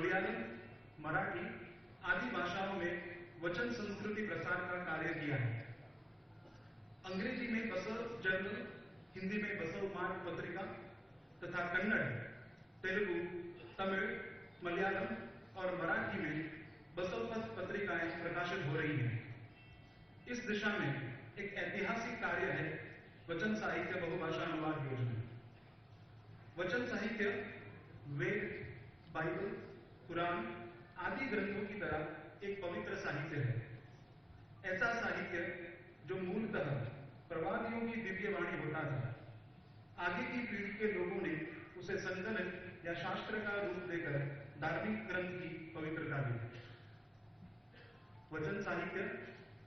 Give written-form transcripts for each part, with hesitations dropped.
मलयालम, मराठी आदि भाषाओं में वचन संस्कृति प्रसार का कार्य किया है। अंग्रेजी में बसव जर्नल, हिंदी में बसव मार्ग पत्रिका तथा कन्नड़, तेलुगु, तमिल, मलयालम और मराठी में बसवपथ पत्रिकाएं प्रकाशित हो रही हैं। इस दिशा में एक ऐतिहासिक कार्य है वचन साहित्य बहुभाषा अनुवाद योजना। वचन साहित्य वेद, बाइबल, कुरान आदि ग्रंथों की तरह एक पवित्र साहित्य है। ऐसा साहित्य जो मूलतः प्रवादियों की दिव्य वाणी होता था। आगे की पीढ़ी के लोगों ने उसे संकलन या शास्त्र का रूप देकर धार्मिक ग्रंथ की पवित्रता दी। वचन साहित्य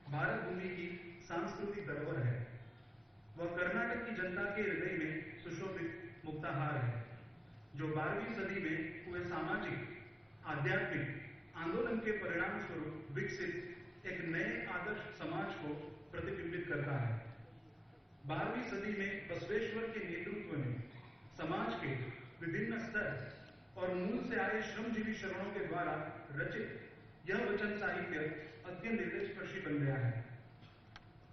भारत भूमि की सांस्कृतिक धरोहर है। वह कर्नाटक की जनता के हृदय में सुशोभित मुक्ताहार है, जो 12वीं सदी में हुए सामाजिक आध्यात्मिक आंदोलन के परिणाम स्वरूप विकसित एक नए आदर्श समाज को प्रतिबिंबित करता है। 12वीं सदी में बसवेश्वर के नेतृत्व में समाज के विभिन्न स्तर और मूल से आए श्रमजीवी शरणों के द्वारा रचित यह वचन साहित्य अत्यंत हृदयस्पर्शी बन गया है।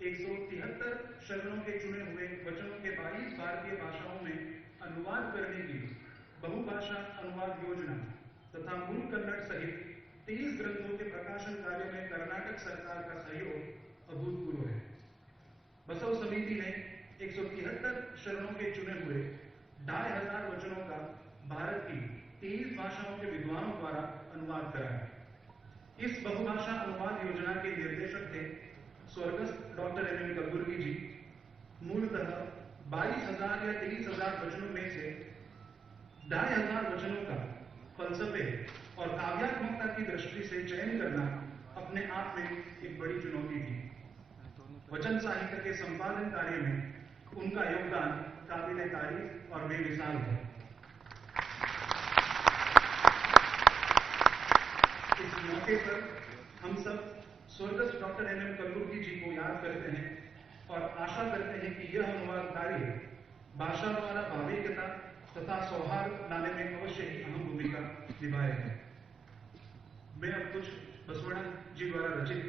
173 शरणों के चुने हुए वचनों के 22 भारतीय भाषाओं में अनुवाद करने की बहुभाषा अनुवाद योजना तथा मूल कन्नड़ सहित 23 ग्रंथों के प्रकाशन कार्य में कर्नाटक सरकार का सहयोग अभूतपूर्व है। बसव समिति ने 173 शरणों के चुने हुए 2500 वचनों का भारत की 23 भाषाओं के विद्वानों द्वारा अनुवाद कराया। इस बहुभाषा अनुवाद योजना के निर्देशक थे स्वर्गस्थ डॉक्टर एम.एन. कलबुर्गी जी। मूलतः 22,000 या 23,000 वचनों में से 2,500 वचनों का फलसफे और काव्यात्मकता की दृष्टि से चयन करना अपने आप में एक बड़ी चुनौती थी। वचन साहित्य के संपादन कार्य में उनका योगदान काबिले तारीफ और बेमिसाल है। इस मौके पर हम सब स्वर्गस्थ डॉक्टर एम.एन. कलबुर्गी जी को याद करते हैं और आशा करते हैं कि यह अनुवाद कार्य भाषा द्वारा भावुकता तथा सौहार्द लाने में अवश्य ही अहम भूमिका निभाएगा। मैं अब कुछ बसवಣ್ण जी द्वारा रचित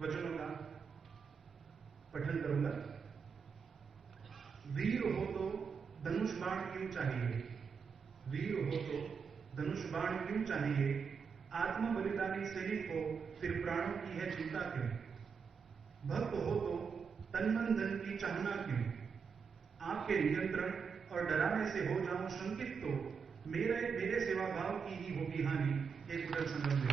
वचनों का पठन करूंगा। वीर हो तो धनुष बाण क्यों चाहिए, वीर हो तो धनुष बाण क्यों चाहिए, आत्म बलिदानी सैनिक को फिर प्राणों की है चिंता क्यों, भक्त हो तो तन मन धन की चाहना क्यों, आपके नियंत्रण और डराने से हो जाऊं शंकित तो मेरे सेवा भाव की ही होगी हानि, एक उदर संगम दे।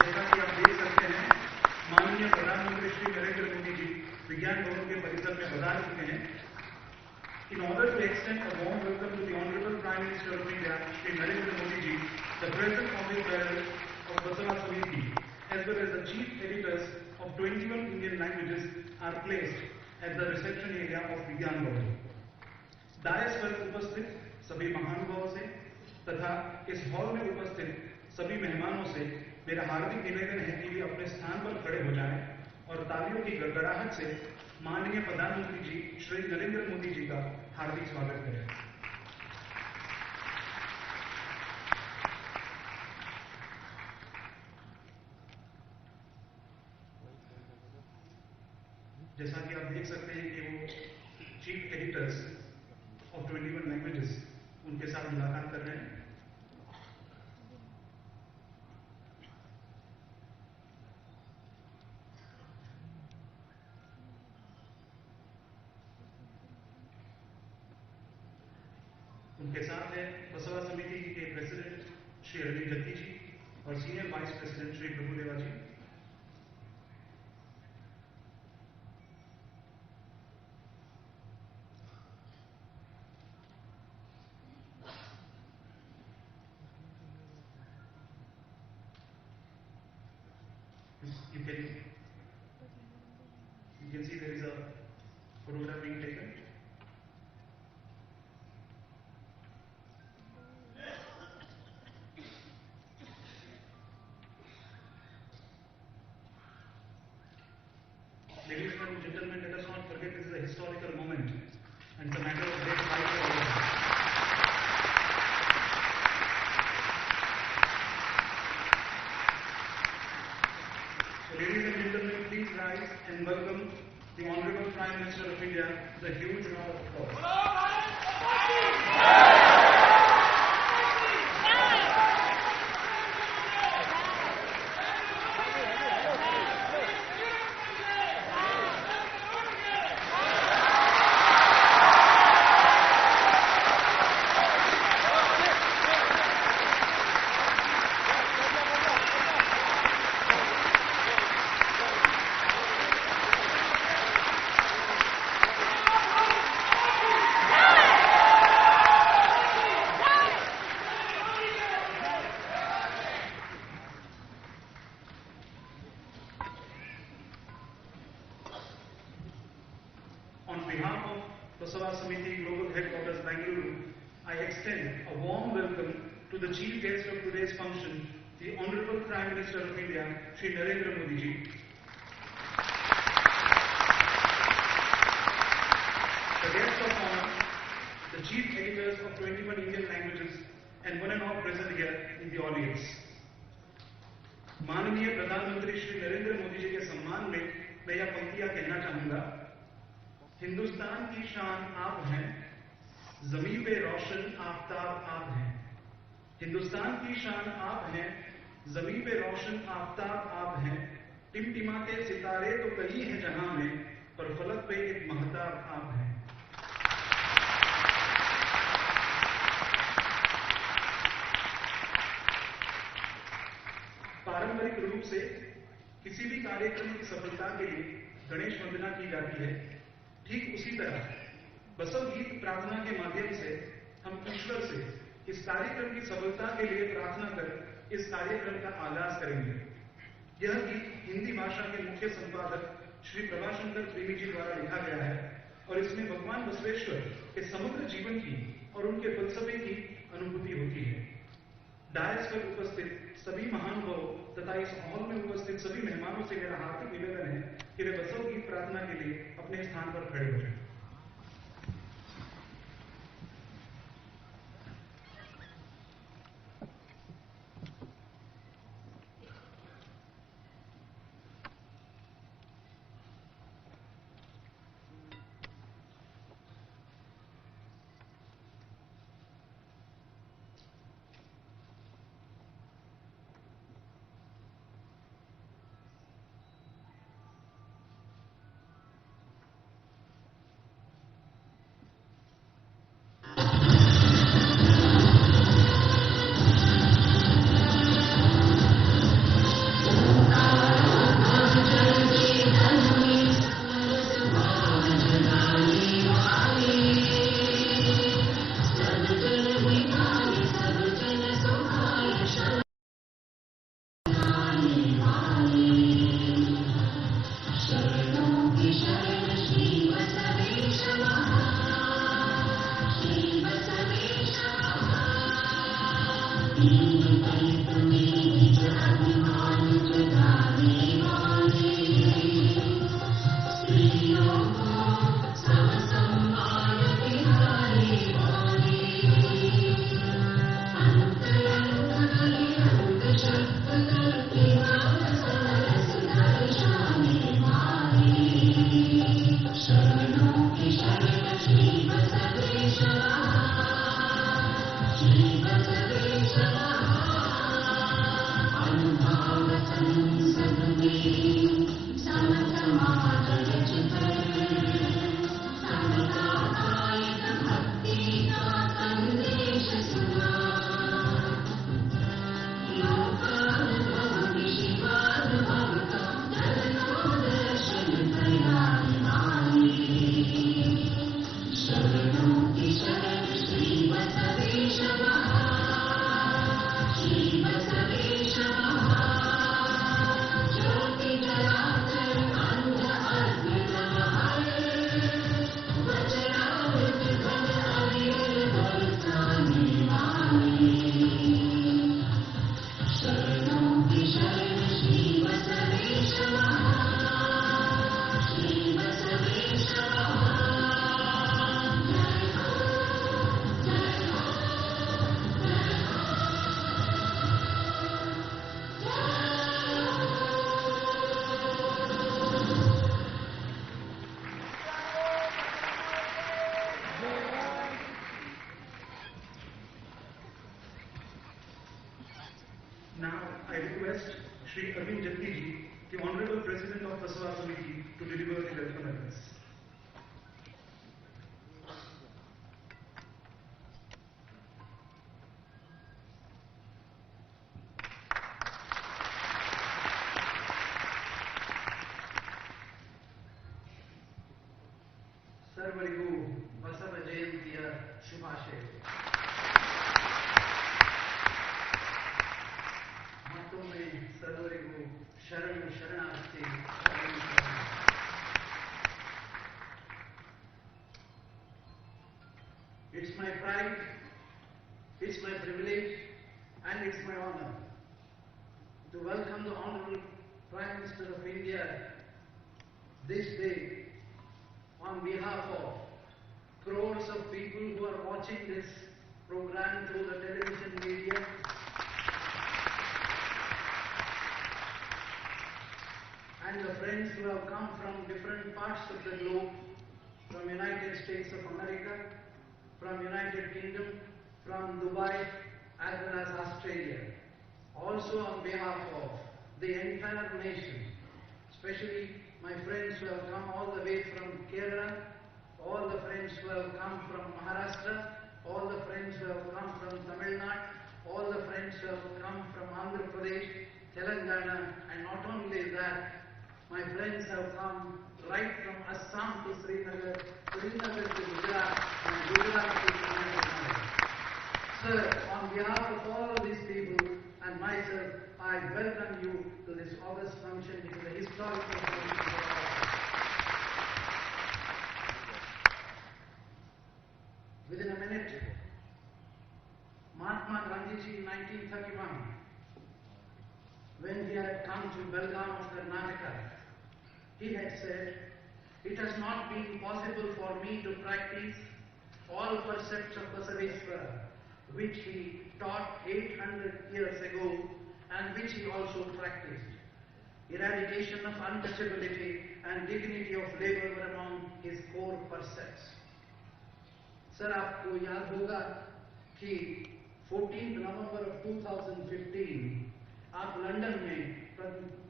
जैसा कि आप देख सकते हैं, माननीय प्रधानमंत्री श्री नरेंद्र मोदी जी विज्ञान भवन के परिसर में पधार चुके हैं। In order to extend a warm welcome to the Honorable Prime Minister of India, Shri Narendra Modi ji, the present office bearers of Basava Samiti, as well as the chief editors of 21 Indian languages are placed at the reception area of Vigyan Bhavan. Dais पर उपस्थित सभी महानुभावों से तथा इस hall में उपस्थित सभी मेहमानों से मेरा हार्दिक निवेदन है कि वे अपने स्थान पर खड़े हो जाएं और तालियों की गड़गड़ाहट से माननीय प्रधानमंत्री जी श्री नरेंद्र मोदी जी का हार्दिक स्वागत करें। जैसा कि आप देख सकते हैं कि वो चीफ एडिटर्स ऑफ 21 लैंग्वेजेस उनके साथ मुलाकात कर रहे हैं। उनके साथ है बसवा समिति के प्रेसिडेंट श्री अरविंद जत्ती जी और senior vice president Shri Prabhudeva ji. You can see there is a photograph being taken. Ladies and gentlemen, let us not forget this is a historical moment. Prime Minister of India the huge round of applause. On behalf of Basava Samiti Global Headquarters, Bangalore, I extend a warm welcome to the chief guest of today's function, the Honorable Prime Minister of India, Shri Narendra Modi ji. The guests of honor, the chief editors of 21 Indian languages, and one and all present here in the audience. माननीय प्रधानमंत्री श्री नरेंद्र मोदी जी के सम्मान में मैं यह पंक्तियां कहना चाहूंगा। हिंदुस्तान की शान आप हैं, ज़मीं पे रोशन आफताब आप हैं। हिंदुस्तान की शान आप हैं, ज़मीं पे रोशन आफताब आप हैं। टिमटिमाते सितारे तो कई हैं जहां में, पर फलक पे एक महताब आप हैं। पारंपरिक रूप से किसी भी कार्यक्रम की सफलता के लिए गणेश वंदना की जाती है। ठीक उसी तरह बसव गीत प्रार्थना के माध्यम से हम ईश्वर से इस कार्यक्रम की सफलता के लिए प्रार्थना कर इस कार्यक्रम का आगाज करेंगे। यह गीत हिंदी भाषा के मुख्य संपादक श्री प्रभाशंकर प्रेमी जी द्वारा लिखा गया है और इसमें भगवान बसवेश्वर के समग्र जीवन की और उनके फलसफे की अनुभूति होती है। डायस पर उपस्थित सभी महानुभाव तथा इस हॉल में उपस्थित सभी मेहमानों से मेरा हार्दिक निवेदन है कि वे बसव गीत प्रार्थना के लिए अपने स्थान पर खड़े हो जाएं। Shri Bhagaveshwara Basava Committee to deliver the welcome address. ಸರ್ವರಿಗೂ ಬಸವ ಜಯಂತಿಯ ಶುಭಾಶಯಗಳು. ಮತ್ತೊಮ್ಮೆ ಸರ್ವರಿಗೂ ಶರಣು ಶರಣಾರ್ಥಿ. It's my pride, it's my privilege, and it's my honor to welcome the Honorable Prime Minister of India this day on behalf of crores of people who are watching this program through the television media, and the friends who have come from different parts of the globe, from United States of America, from United Kingdom, from Dubai, as well as Australia. Also on behalf of the entire nation, especially my friends who have come all the way from Kerala, all the friends who have come from Maharashtra, all the friends who have come from Tamil Nadu, all the friends who have come from Andhra Pradesh, Telangana, and not only that, my friends have come right from Assam to Srinagar, Srinagar to Gujarat, and Gujarat to Tamil Nadu. Sir, on behalf of all these people and myself, I welcome you to this August function. It is a historical function for all. Within a minute, Mahatma Gandhi ji in 1931, when he had come to Belgaum of Karnataka, he had said, "It has not been possible for me to practice all precepts of Basaveshwara, which he taught 800 years ago and which he also practiced. Eradication of untouchability and dignity of labor were among his core precepts." Sir, आपको याद होगा कि 14 नवंबर 2015 आप London में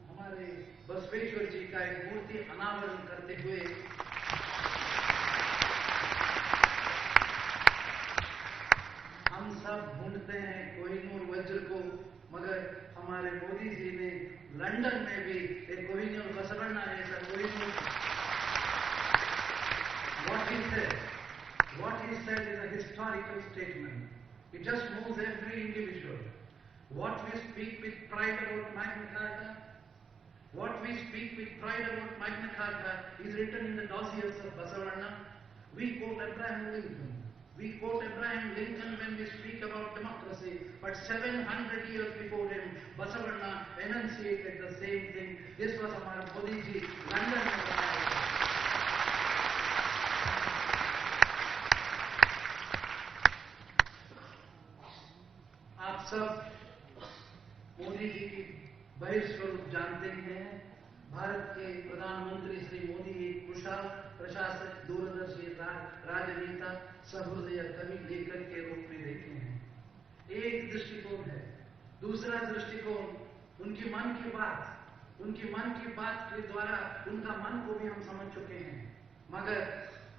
हमारे बसवेश्वर जी का एक मूर्ति अनावरण करते हुए हम सब ढूंढते हैं कोहिनूर वज्र को, मगर हमारे मोदी जी ने लंदन में भी एक कोहिनूर बसवण्णा जैसा Kohinoor. What he said is a historical statement. It just moves every individual. What we speak with pride about Magna Carta, what we speak with pride about Magna Carta is written in the dossiers of Basavanna. We quote Abraham Lincoln. We quote Abraham Lincoln when we speak about democracy, but 700 years before him, Basavanna enunciated the same thing. This was our Modi ji, London. आप सब मोदी जी की बहिर्स्वरूप जानते हैं. भारत के प्रधानमंत्री श्री मोदी एक कुशल प्रशासक, दूरदर्शी राजनेता, सहृदय कवि, लेखक के रूप में देखे हैं. एक दृष्टिकोण है. दूसरा दृष्टिकोण उनकी मन की बात के द्वारा उनका मन को भी हम समझ चुके हैं, मगर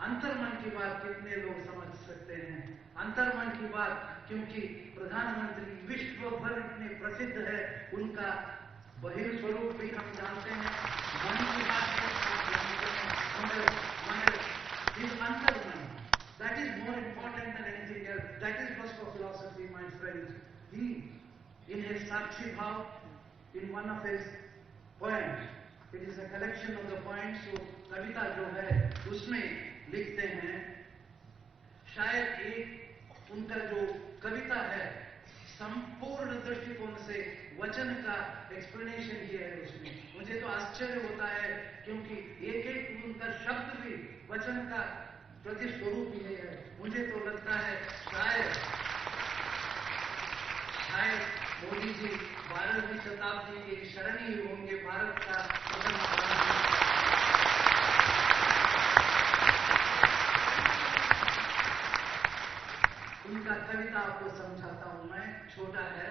अंतर्मन की बात कितने लोग समझ सकते हैं? अंतर्मन की बात, क्योंकि प्रधानमंत्री विश्व भर इतने प्रसिद्ध है, उनका बहिर्स्वरूप भी हम जानते हैं, मन की बात भी हम जानते हैं, मगर his अंतर्मन, that is more important than anything else. That is Basava philosophy, my friends. He, in his Sakshi Bhav, in one of his poems, it is a collection of the poems, so कविता जो है उसमें लिखते हैं, शायद एक उनका जो कविता है संपूर्ण दृष्टिकोण से वचन का एक्सप्लेनेशन किया है उसमें. मुझे तो आश्चर्य होता है, क्योंकि एक एक उनका शब्द भी वचन का प्रतिस्वरूप ही है. मुझे तो लगता है शायद मोदी जी 12वीं शताब्दी के शरणी होंगे भारत का प्रथम प्रधानमंत्री. उनका कविता आपको समझाता हूं मैं, छोटा है.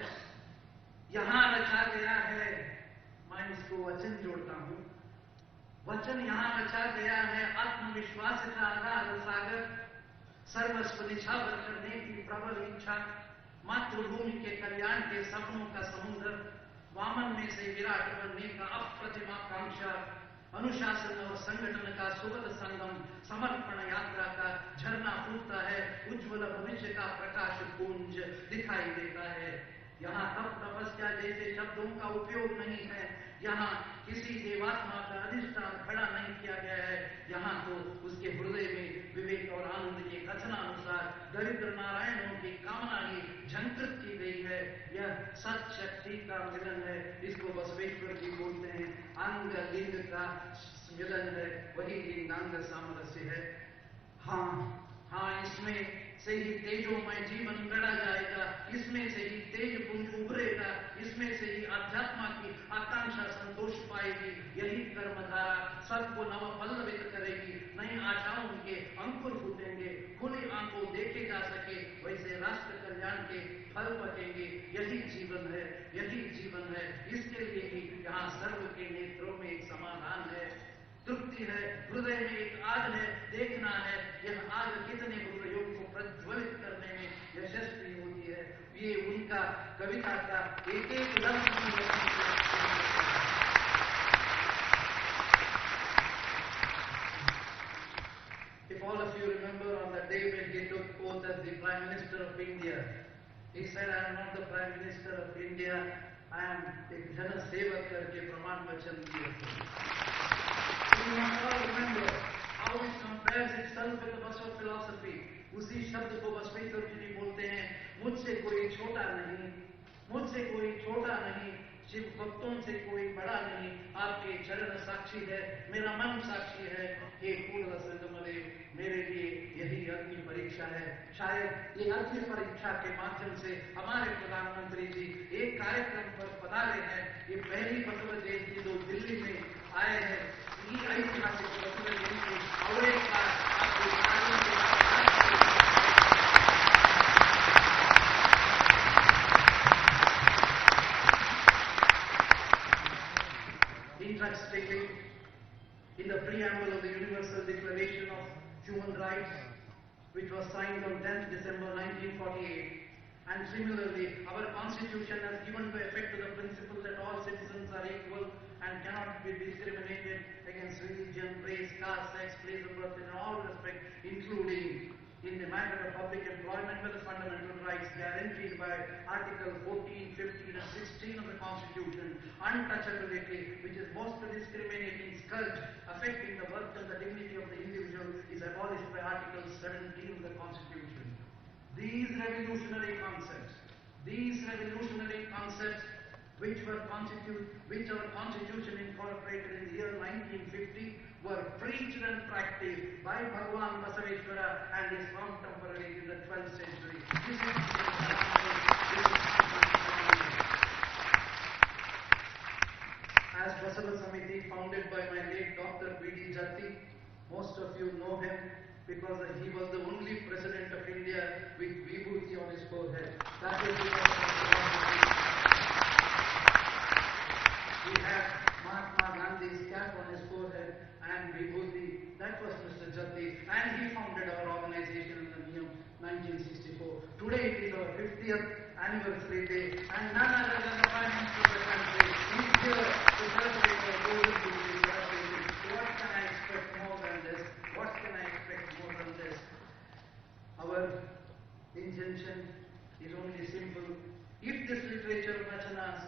यहां रखा गया है, मैं इसको वचन जोड़ता हूं. वचन यहाँ रचा गया है, आत्मविश्वास का अगाध सागर, सर्वस्व निछावर करने की प्रबल इच्छा, मातृभूमि के कल्याण के सपनों का समुद्र, वामन में से विराट बनने का अप्रतिम आकांक्षा, अनुशासन और संगठन का सुगध संगम, समर्पण यात्रा का झरना फूटता है, उज्ज्वल भविष्य का प्रकाश पुंज दिखाई देता है। यहाँ तप तपस्या जैसे शब्दों का उपयोग नहीं है, यहाँ किसी देवात्मा का अधिष्ठान खड़ा नहीं किया गया है, यहाँ तो उसके हृदय में विवेक और आनंद के कथनानुसार दरिद्र नारायणों की कामना ही झंकृत की गई है। यह सत शक्ति का मिलन है, इसको बसवेश्वर जी बोलते हैं। अंग लिंग का मिलन है, वही लिंगांग सामरस्य है। हाँ हाँ, इसमें से ही तेजोमय जीवन गढ़ा जाएगा, इसमें से ही तेज पुंज उभरेगा, इसमें से ही अध्यात्मा की आकांक्षा संतोष पाएगी। यही कर्मधारा सबको नव पल्लवित करेगी, नई आशाओं के अंकुर फूटेंगे, खुली आंखों देखे जा सके वैसे राष्ट्र कल्याण के फल पकेंगे। यही जीवन है, यही जीवन है। इसके लिए ही यहाँ सर्व के नेत्रों में एक समाधान है, तृप्ति है, हृदय में एक आग है, देखना है यह आग कितने हृदयों को प्रज्वलित करने में यशस्वी होती है। ये उनका कविता का एक एक लफ्ज If all of you remember on the day when he took oath as the Prime Minister of India, he said, I am not the Prime Minister of India, I am एक जन सेवक करके प्रमाण वचन दिए थे। You must all remember how it compares itself with the Basva philosophy. उसी शब्द को बसवेश्वर जी बोलते हैं, मुझसे कोई छोटा नहीं, मुझसे कोई छोटा नहीं, शिव भक्तों से कोई बड़ा नहीं, आपके चरण साक्षी है, मेरा मन साक्षी है। हे पूर्ण संगमदेव, मेरे लिए यही अग्नि परीक्षा है। शायद ये अग्नि परीक्षा के माध्यम से हमारे प्रधानमंत्री जी एक कार्यक्रम पर पधारे हैं। ये पहली बसव जयंती जो दिल्ली में आए हैं, ये ऐतिहासिक बसव जयंती और एक बार आपको तालियों के साथ interestingly, in the preamble of the Universal Declaration of Human Rights, which was signed on 10th December 1948, and similarly, our Constitution has given effect to the principle that all citizens are equal and cannot be discriminated against religion, race, caste, sex, place of birth in all respects, including in the matter of public employment with the fundamental rights guaranteed by Article 14, 15 and 16 of the Constitution. Untouchability, which is most discriminating scourge affecting the worth and the dignity of the individual, is abolished by Article 17 of the Constitution. These revolutionary concepts, which our Constitution incorporated in the year 1950, were preached and practiced by Bhagwan Basaveshwara and his contemporaries in the 12th century. This is as Basava Samiti, founded by my late Dr. B.D. Jatti, most of you know him because he was the only president of India with vibhuti on his forehead. That was because of his philosophy. We have Mahatma Gandhi's cap on his forehead and vibhuti. That was Mr. Jatti, and he founded our organization in the year 1964. Today it is our 50th anniversary day, and none other than the Prime Minister of the country is here to celebrate our golden jubilee celebration. What can I expect more than this? What can I expect more than this? Our intention is only simple. If this literature of Vachanas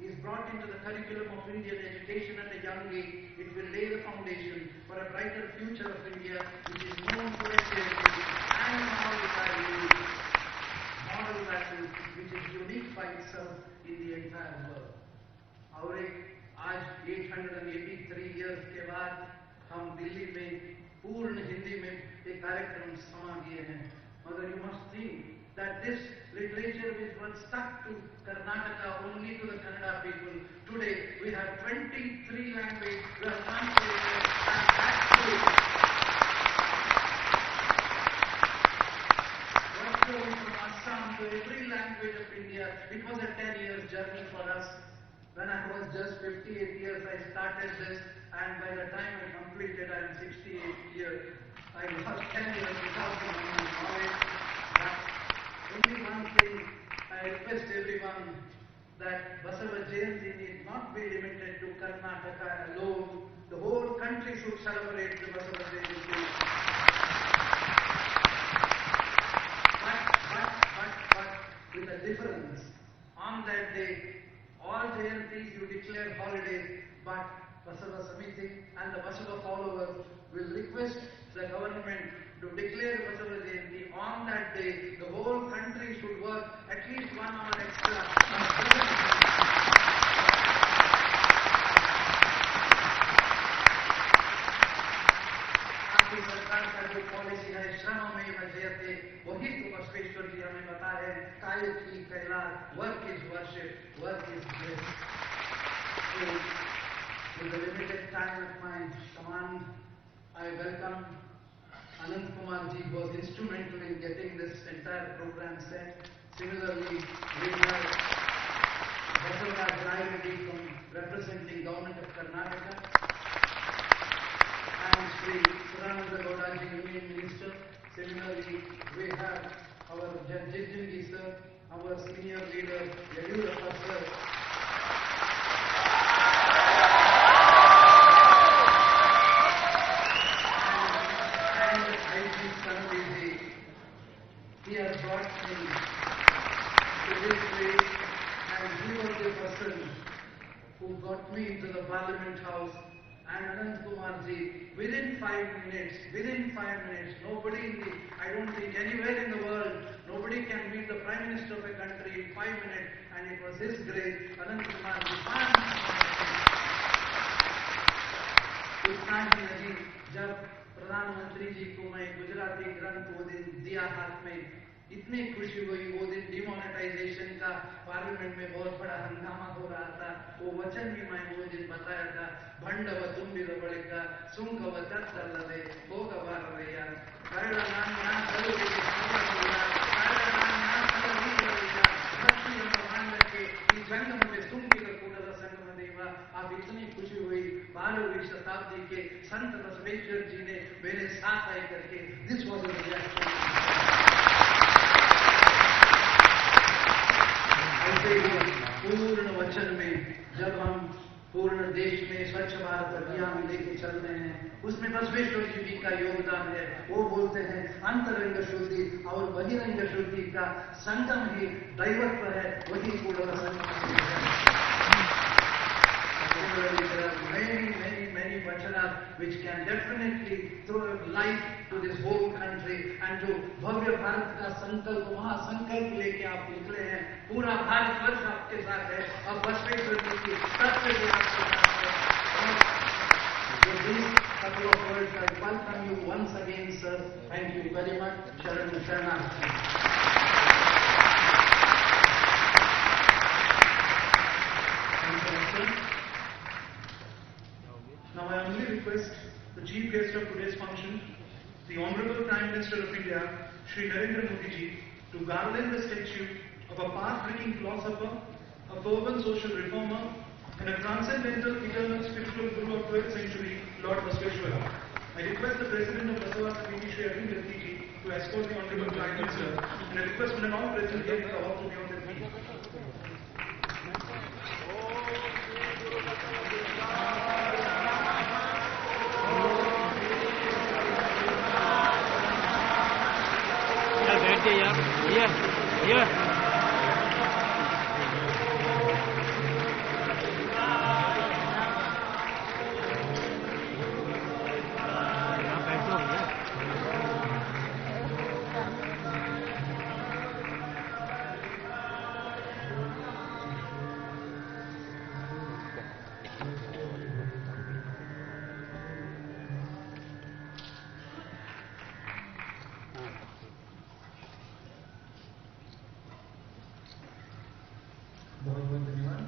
is brought into the curriculum of Indian education at a young age, it will lay the foundation for a brighter future of India, which is known for its diversity and moral values, which is unique by itself in the entire world. और आज 883 years के बाद हम दिल्ली में पूर्ण हिंदी में एक कार्यक्रम समा गए हैं, मगर you must think that this literature which was stuck to Karnataka only to the Kannada people, today we have 23 languages we have translated and back to virtually from Assam to every language of India. It was a 10-year journey for us. When I was just 58 years, I started this, and by the time I commemorate the Basava Jayanti. But, with a difference. On that day, all Jayantis you declare holidays, but Basava Samiti and the Basava followers will request the government to declare Basava Jayanti. On that day, the whole country should work at least 1 hour extra. आपकी सरकार का जो policy है श्रममेव जयते, वही तो बसवेश्वर जी हमें बता रहे हैं, कार्य की Kailash, work is worship, work is bless. With the limited time at my command, I welcome Anant Kumar ji, who was instrumental in getting this entire program set. Similarly, we have Basalraj Rayreddy from representing Government of Karnataka, and Sri Sadananda Gowda ji, Union Minister. Similarly, we have our Jijjingi sir, our senior leader Yadurappa sir. He has brought me to this place, and he was the person who got me into the Parliament House. And Anant Kumar ji, within 5 minutes, nobody I don't think anywhere in the world, nobody can meet the Prime Minister of a country in 5 minutes, and it was his grace, Anant Kumar ji. उतना ही नहीं, जब प्रधानमंत्री जी को मैं गुजराती ग्रंथ वो दिन दिया हाथ में, इतनी खुशी हुई. वो दिन डिमोनेटाइजेशन का पार्लियामेंट में बहुत बड़ा हंगामा हो रहा था. वो वचन भी मैं वो दिन बताया था. भंडव ತುಂಬಿದ ಬಳಿಕ ಸುಂಕವ ತತ್ತಲ್ಲದೆ ಹೋಗಬಾರದಯ್ಯ, ಕರಳ ನಾಣ್ಯ ಕರುವಿಗೆ ಸಲ್ಲಲಿಲ್ಲ, ಕರಳ ನಾಣ್ಯ ಸಲ್ಲಲಿಲ್ಲ, ಭಕ್ತಿ ಎಂಬ ಭಾಂಡಕ್ಕೆ ಈ ಸಂಗಮಕ್ಕೆ ತುಂಬಿದ ಕೂಡಲ संगम देव. आप इतनी खुशी हुई. 12वीं शताब्दी के संत बसवेश्वर जी ने मेरे साथ आए करके दिस वॉज द रिएक्शन. ऐसे ही पूर्ण वचन में जब हम पूर्ण देश में स्वच्छ भारत अभियान लेके चल रहे हैं, उसमें बसवेश्वर जी का योगदान है. वो बोलते हैं अंतरंग शुद्धि और बहिरंग शुद्धि का संगम ही दैवत्व है, वही कूड़ल संगम है. There are many vachanas which can definitely throw light to this whole country and to भव्य भारत का संकल्प, महासंकल्प लेके आप निकले हैं. पूरा भारतवर्ष आपके साथ है और बसवेश्वर जी की तत्व भी आपके साथ है. With these couple of words, I welcome you once again, sir. Thank you very much. Sharan Sharanarthi. Now I humbly request the chief guest of today's function, the Honorable Prime Minister of India, Shri Narendra Modi ji, to garland the statue of a path-breaking philosopher, a fervent social reformer, and a transcendental, eternal spiritual guru of 12th century, Lord Basveshwara. I request the President of Basava Committee, Shri Arvind Reddy ji, to escort the Honorable Prime Minister, and I request one and all present here in the hall to be on their feet. Yeah. बहुत बहुत धन्यवाद.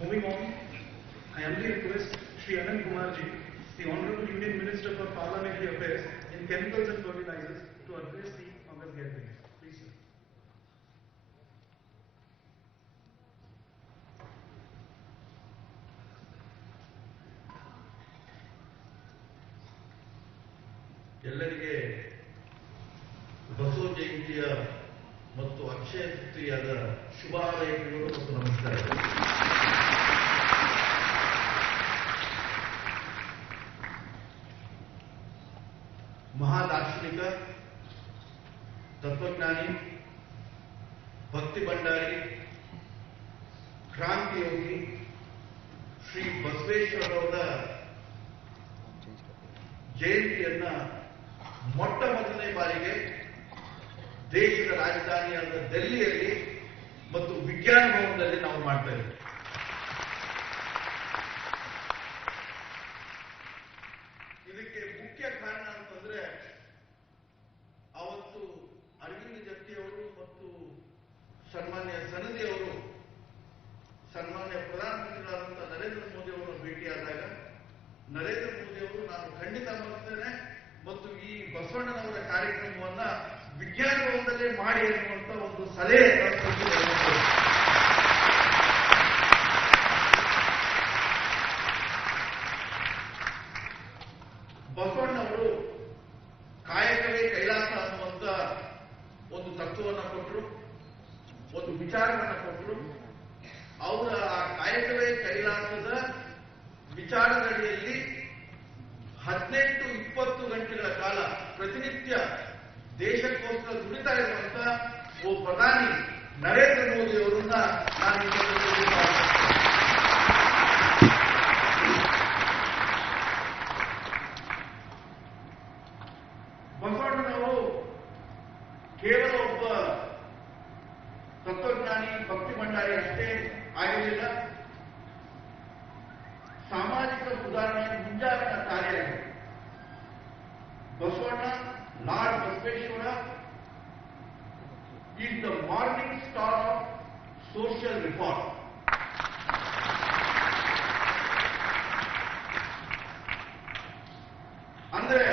Moving on, I humbly request Shri Anant Kumar ji, the Honorable Union Minister for Parliamentary Affairs in Chemicals and Fertilizers, to address the August gathering. Please, sir. ಎಲ್ಲರಿಗೆ ಬಸವ ಜಯಂತಿಯ ಮತ್ತು ಅಕ್ಷಯ ತೃತೀಯದ ಶುಭಾರೈಕೆಗಳು ಮತ್ತು ನಮಸ್ಕಾರಗಳು. ಮಹಾದಾರ್ಶನಿಕ, ತತ್ವಜ್ಞಾನಿ, ಭಕ್ತಿ ಭಂಡಾರಿ, ಕ್ರಾಂತಿಯೋಗಿ ಶ್ರೀ ಬಸವೇಶ್ವರರವರ ಜಯಂತಿಯನ್ನ ಮೊಟ್ಟ ಮೊದಲನೇ ಬಾರಿಗೆ ದೇಶದ ರಾಜಧಾನಿಯಾದ ದೆಹಲಿಯಲ್ಲಿ ಮತ್ತು ವಿಜ್ಞಾನ ಭವನದಲ್ಲಿ ನಾವು ಮಾಡ್ತಾ ಇದ್ದೇವೆ. ಇದಕ್ಕೆ ಮುಖ್ಯ ಕಾರಣ ಅಂತಂದ್ರೆ ಅವತ್ತು ಅರವಿಂದ ಜತ್ತಿಯವರು ಮತ್ತು ಸನ್ಮಾನ್ಯ ಸನದಿ ಅವರು ಸನ್ಮಾನ್ಯ ಪ್ರಧಾನಮಂತ್ರಿಗಳಾದಂತಹ ನರೇಂದ್ರ ಮೋದಿ ಅವರನ್ನು ಭೇಟಿಯಾದಾಗ ನರೇಂದ್ರ ಮೋದಿ ಅವರು ನಾನು ಖಂಡಿತ ಬರ್ತೇನೆ ಮತ್ತು ಈ ಬಸವಣ್ಣನವರ ಕಾರ್ಯಕ್ರಮವನ್ನ ವಿಜ್ಞಾನ ಭವನದಲ್ಲೇ ಮಾಡಿ ಅನ್ನುವಂತ ಒಂದು ಸಲಹೆ ಬಸವಣ್ಣವರು ಕಾಯಕವೇ ಕೈಲಾಸ ಅನ್ನುವಂತ ಒಂದು ತತ್ವವನ್ನು ಕೊಟ್ಟರು, ಒಂದು ವಿಚಾರವನ್ನು ಕೊಟ್ಟರು. ಅವರ ಆ ಕಾಯಕವೇ ಕೈಲಾಸದ ವಿಚಾರದಡಿಯಲ್ಲಿ 18-20 ಗಂಟೆಗಳ ಕಾಲ ಪ್ರತಿನಿತ್ಯ ದೇಶಕ್ಕೋಸ್ಕರ ದುಡಿತಾ ಇರುವಂತ ಪ್ರಧಾನಿ ನರೇಂದ್ರ ಮೋದಿ ಅವರನ್ನ ನಾನು ಬಸವಣ್ಣನವರು ಕೇವಲ ಒಬ್ಬ ತತ್ವಜ್ಞಾನಿ, ಭಕ್ತಿ ಭಂಡಾರಿ ಅಷ್ಟೇ ಆಗಿರಲಿಲ್ಲ, ಸಾಮಾಜಿಕ ಸುಧಾರಣೆಯ ಮುಂಜಾವಿನ ಕಾರ್ಯ. Basavanna, lord Basaveshwara is the morning star of social reform. ಅಂದ್ರೆ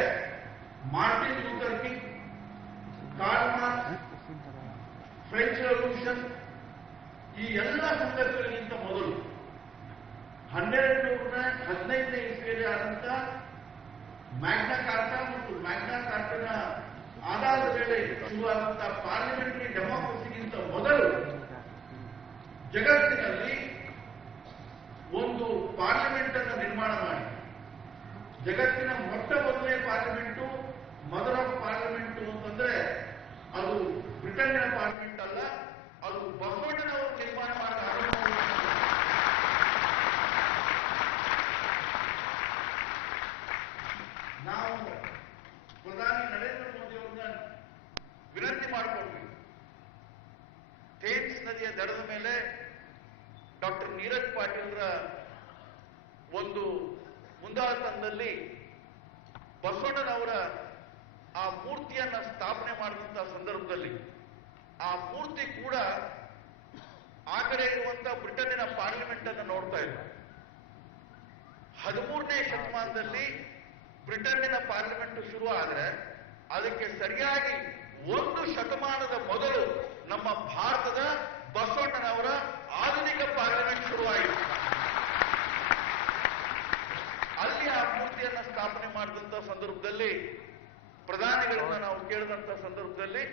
Martin Luther King, Karl Marx, French revolution ಈ ಎಲ್ಲ ಸಂಗತಿಗಳಿಗಿಂತ ಮೊದಲು 1215ನೇ ಇಸ್ವಿಯಲ್ಲಿ ಆದಂತ ಮ್ಯಾಗ್ನಾ ಕಾರ್ಟಾ ಮತ್ತು ಮ್ಯಾಗ್ನಾ ಕಾರ್ಟನ ಆಧಾರದ ವೇಳೆ ಶುರುವಾದಂತಹ ಪಾರ್ಲಿಮೆಂಟರಿ ಡೆಮಾಕ್ರಸಿಗಿಂತ ಮೊದಲು ಜಗತ್ತಿನಲ್ಲಿ ಒಂದು ಪಾರ್ಲಿಮೆಂಟ್ ಅನ್ನು ನಿರ್ಮಾಣ ಮಾಡಿ, ಜಗತ್ತಿನ ಮೊಟ್ಟ ಮೊದಲನೇ ಪಾರ್ಲಿಮೆಂಟು, ಮದರ್ ಆಫ್ ಪಾರ್ಲಿಮೆಂಟು ಅಂತಂದ್ರೆ ಅದು ಬ್ರಿಟನ್ನಿನ ಪಾರ್ಲಿಮೆಂಟ್ ಅಲ್ಲ, ಅದು ಬಸವಣ್ಣನವರು ನಿರ್ಮಾಣ ಮಾಡಿದ ನಾವು ಪ್ರಧಾನಿ ನರೇಂದ್ರ ಮೋದಿ ಅವರನ್ನ ವಿನಂತಿ ಮಾಡಿಕೊಂಡ್ವಿ. ಥೇಮ್ಸ್ ನದಿಯ ದಡದ ಮೇಲೆ ಡಾಕ್ಟರ್ ನೀರಜ್ ಪಾಟೀಲ್ರ ಒಂದು ಮುಂದಾಳತನದಲ್ಲಿ ಬಸವಣ್ಣನವರ ಆ ಮೂರ್ತಿಯನ್ನ ಸ್ಥಾಪನೆ ಮಾಡಿದಂತಹ ಸಂದರ್ಭದಲ್ಲಿ ಆ ಮೂರ್ತಿ ಕೂಡ ಆ ಕಡೆ ಇರುವಂತಹ ಬ್ರಿಟನ್ನಿನ ಪಾರ್ಲಿಮೆಂಟ್ ಅನ್ನು ನೋಡ್ತಾ ಇದ್ದ. 13ನೇ ಶತಮಾನದಲ್ಲಿ ಬ್ರಿಟನ್ನಿನ ಪಾರ್ಲಿಮೆಂಟ್ ಶುರು ಆದರೆ ಅದಕ್ಕೆ ಸರಿಯಾಗಿ 1 ಶತಮಾನದ ಮೊದಲು ನಮ್ಮ ಭಾರತದ ಬಸವಣ್ಣನವರ ಆಧುನಿಕ ಪಾರ್ಲಿಮೆಂಟ್ ಶುರುವಾಯಿತು. ಅಲ್ಲಿ ಆ ಮೂರ್ತಿಯನ್ನ ಸ್ಥಾಪನೆ ಮಾಡಿದಂತ ಸಂದರ್ಭದಲ್ಲಿ ಪ್ರಧಾನಿಗಳನ್ನ ನಾವು ಕೇಳಿದಂತ ಸಂದರ್ಭದಲ್ಲಿ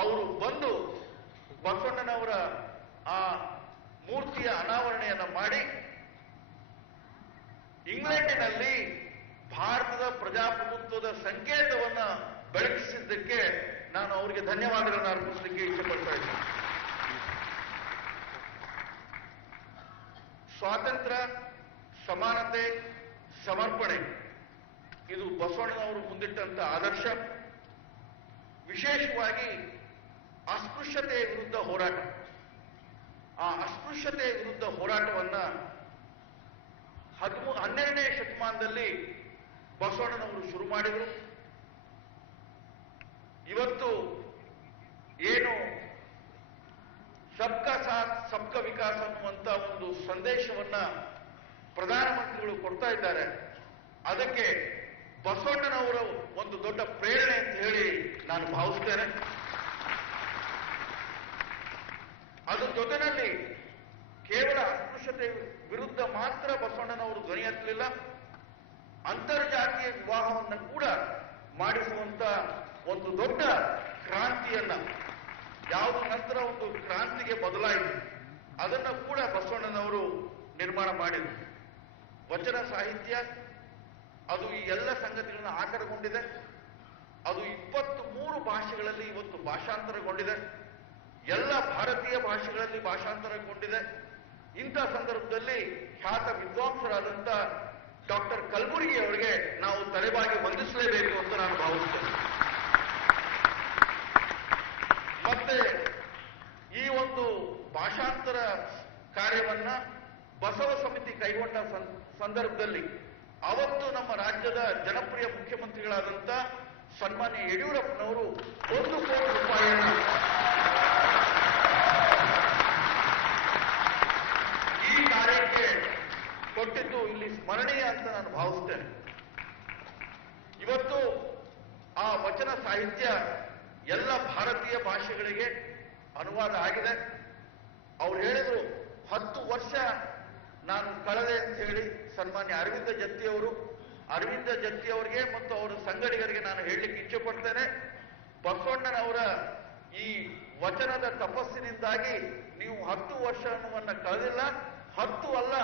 ಅವರು ಬಂದು ಬಸವಣ್ಣನವರ ಆ ಮೂರ್ತಿಯ ಅನಾವರಣೆಯನ್ನ ಮಾಡಿ ಇಂಗ್ಲೆಂಡಿನಲ್ಲಿ ಭಾರತದ ಪ್ರಜಾಪ್ರಭುತ್ವದ ಸಂಕೇತವನ್ನ ಬೆಳಗಿಸಿದ್ದಕ್ಕೆ ನಾನು ಅವರಿಗೆ ಧನ್ಯವಾದಗಳನ್ನು ಅರ್ಪಿಸಲಿಕ್ಕೆ ಇಷ್ಟಪಡ್ತಾ ಇದ್ದೇನೆ. ಸ್ವಾತಂತ್ರ್ಯ, ಸಮಾನತೆ, ಸಮರ್ಪಣೆ ಇದು ಬಸವಣ್ಣನವರು ಮುಂದಿಟ್ಟಂತ ಆದರ್ಶ. ವಿಶೇಷವಾಗಿ ಅಸ್ಪೃಶ್ಯತೆಯ ವಿರುದ್ಧ ಹೋರಾಟ. ಆ ಅಸ್ಪೃಶ್ಯತೆಯ ವಿರುದ್ಧ ಹೋರಾಟವನ್ನ 12ನೇ ಶತಮಾನದಲ್ಲಿ ಬಸವಣ್ಣನವರು ಶುರು ಮಾಡಿದರು. ಇವತ್ತು ಏನು ಸಬ್ಕಾ ಸಾಥ್ ಸಬ್ಕಾ ವಿಕಾಸ್ ಅನ್ನುವಂತ ಒಂದು ಸಂದೇಶವನ್ನ ಪ್ರಧಾನಮಂತ್ರಿಗಳು ಕೊಡ್ತಾ ಇದ್ದಾರೆ. ಅದಕ್ಕೆ ಬಸವಣ್ಣನವರ ಒಂದು ದೊಡ್ಡ ಪ್ರೇರಣೆ ಅಂತ ಹೇಳಿ ನಾನು ಭಾವಿಸ್ತೇನೆ. ಅದರ ಜೊತೆಯಲ್ಲಿ ಕೇವಲ ಅಸ್ಪೃಶ್ಯತೆ ವಿರುದ್ಧ ಮಾತ್ರ ಬಸವಣ್ಣನವರು ಧ್ವನಿ ಎತ್ತಲಿಲ್ಲ, ಅಂತರ್ಜಾತೀಯ ವಿವಾಹವನ್ನು ಕೂಡ ಮಾಡಿಸುವಂತ ಒಂದು ದೊಡ್ಡ ಕ್ರಾಂತಿಯನ್ನ ಯಾವುದು ನಂತರ ಒಂದು ಕ್ರಾಂತಿಗೆ ಬದಲಾಯಿತು, ಅದನ್ನ ಕೂಡ ಬಸವಣ್ಣನವರು ನಿರ್ಮಾಣ ಮಾಡಿದರು. ವಚನ ಸಾಹಿತ್ಯ ಅದು ಈ ಎಲ್ಲ ಸಂಗತಿಗಳನ್ನು ಆಕರಗೊಂಡಿದೆ. ಅದು 23 ಭಾಷೆಗಳಲ್ಲಿ ಇವತ್ತು ಭಾಷಾಂತರಗೊಂಡಿದೆ. ಎಲ್ಲ ಭಾರತೀಯ ಭಾಷೆಗಳಲ್ಲಿ ಭಾಷಾಂತರಗೊಂಡಿದೆ. ಇಂಥ ಸಂದರ್ಭದಲ್ಲಿ ಖ್ಯಾತ ವಿದ್ವಾಂಸರಾದಂಥ ಡಾಕ್ಟರ್ ಕಲಬುರ್ಗಿ ಅವರಿಗೆ ನಾವು ತಲೆಬಾಗಿ ವಂದಿಸಲೇಬೇಕು ಅಂತ ನಾನು ಭಾವಿಸ್ತೇನೆ. ಮತ್ತೆ ಈ ಒಂದು ಭಾಷಾಂತರ ಕಾರ್ಯವನ್ನ ಬಸವ ಸಮಿತಿ ಕೈಗೊಂಡ ಸಂದರ್ಭದಲ್ಲಿ ಅವತ್ತು ನಮ್ಮ ರಾಜ್ಯದ ಜನಪ್ರಿಯ ಮುಖ್ಯಮಂತ್ರಿಗಳಾದಂಥ ಸನ್ಮಾನ್ಯ ಯಡಿಯೂರಪ್ಪನವರು 1 ಕೋಟಿ ರೂಪಾಯಿಯನ್ನ ಈ ಕಾರ್ಯಕ್ಕೆ ಕೊಟ್ಟಿದ್ದು ಇಲ್ಲಿ ಸ್ಮರಣೀಯ ಅಂತ ನಾನು ಭಾವಿಸ್ತೇನೆ. ಇವತ್ತು ಆ ವಚನ ಸಾಹಿತ್ಯ ಎಲ್ಲ ಭಾರತೀಯ ಭಾಷೆಗಳಿಗೆ ಅನುವಾದ ಆಗಿದೆ. ಅವ್ರು ಹೇಳಿದ್ರು 10 ವರ್ಷ ನಾನು ಕಳೆದೆ ಅಂತ ಹೇಳಿ ಸನ್ಮಾನ್ಯ ಅರವಿಂದ ಜತ್ತಿಯವರಿಗೆ ಮತ್ತು ಅವರ ಸಂಗಡಿಗರಿಗೆ ನಾನು ಹೇಳಲಿಕ್ಕೆ ಇಚ್ಛೆ ಪಡ್ತೇನೆ. ಬಸವಣ್ಣನವರ ಈ ವಚನದ ತಪಸ್ಸಿನಿಂದಾಗಿ ನೀವು 10 ವರ್ಷವನ್ನ ಕಳೆದಿಲ್ಲ, 10 ಅಲ್ಲ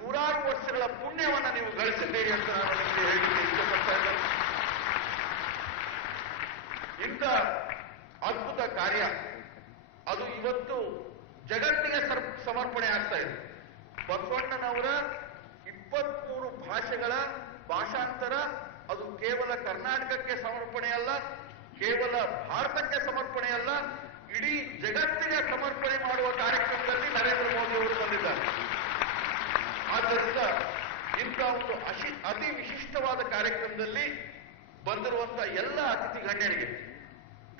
100 ವರ್ಷಗಳ ಪುಣ್ಯವನ್ನ ನೀವು ಗಳಿಸಿದ್ದೀರಿ ಅಂತ ನಾನು ನಿಮಗೆ ಹೇಳಲಿಕ್ಕೆ ಇಚ್ಛೆ ಪಡ್ತಾ ಇದ್ದೇನೆ. ಇಂಥ ಅದ್ಭುತ ಕಾರ್ಯ ಅದು ಇವತ್ತು ಜಗತ್ತಿಗೆ ಸಮರ್ಪಣೆ ಆಗ್ತಾ ಇದೆ. ಬಸವಣ್ಣನವರ 23 ಭಾಷೆಗಳ ಭಾಷಾಂತರ ಅದು ಕೇವಲ ಕರ್ನಾಟಕಕ್ಕೆ ಸಮರ್ಪಣೆಯಲ್ಲ, ಕೇವಲ ಭಾರತಕ್ಕೆ ಸಮರ್ಪಣೆಯಲ್ಲ, ಇಡೀ ಜಗತ್ತಿಗೆ ಸಮರ್ಪಣೆ ಮಾಡುವ ಕಾರ್ಯಕ್ರಮದಲ್ಲಿ ನರೇಂದ್ರ ಮೋದಿ ಅವರು ಬಂದಿದ್ದಾರೆ. ಆದ್ದರಿಂದ ಇಂಥ ಒಂದು ಅತಿ ವಿಶಿಷ್ಟವಾದ ಕಾರ್ಯಕ್ರಮದಲ್ಲಿ ಬಂದಿರುವಂತಹ ಎಲ್ಲ ಅತಿಥಿ ಗಣ್ಯರಿಗೆ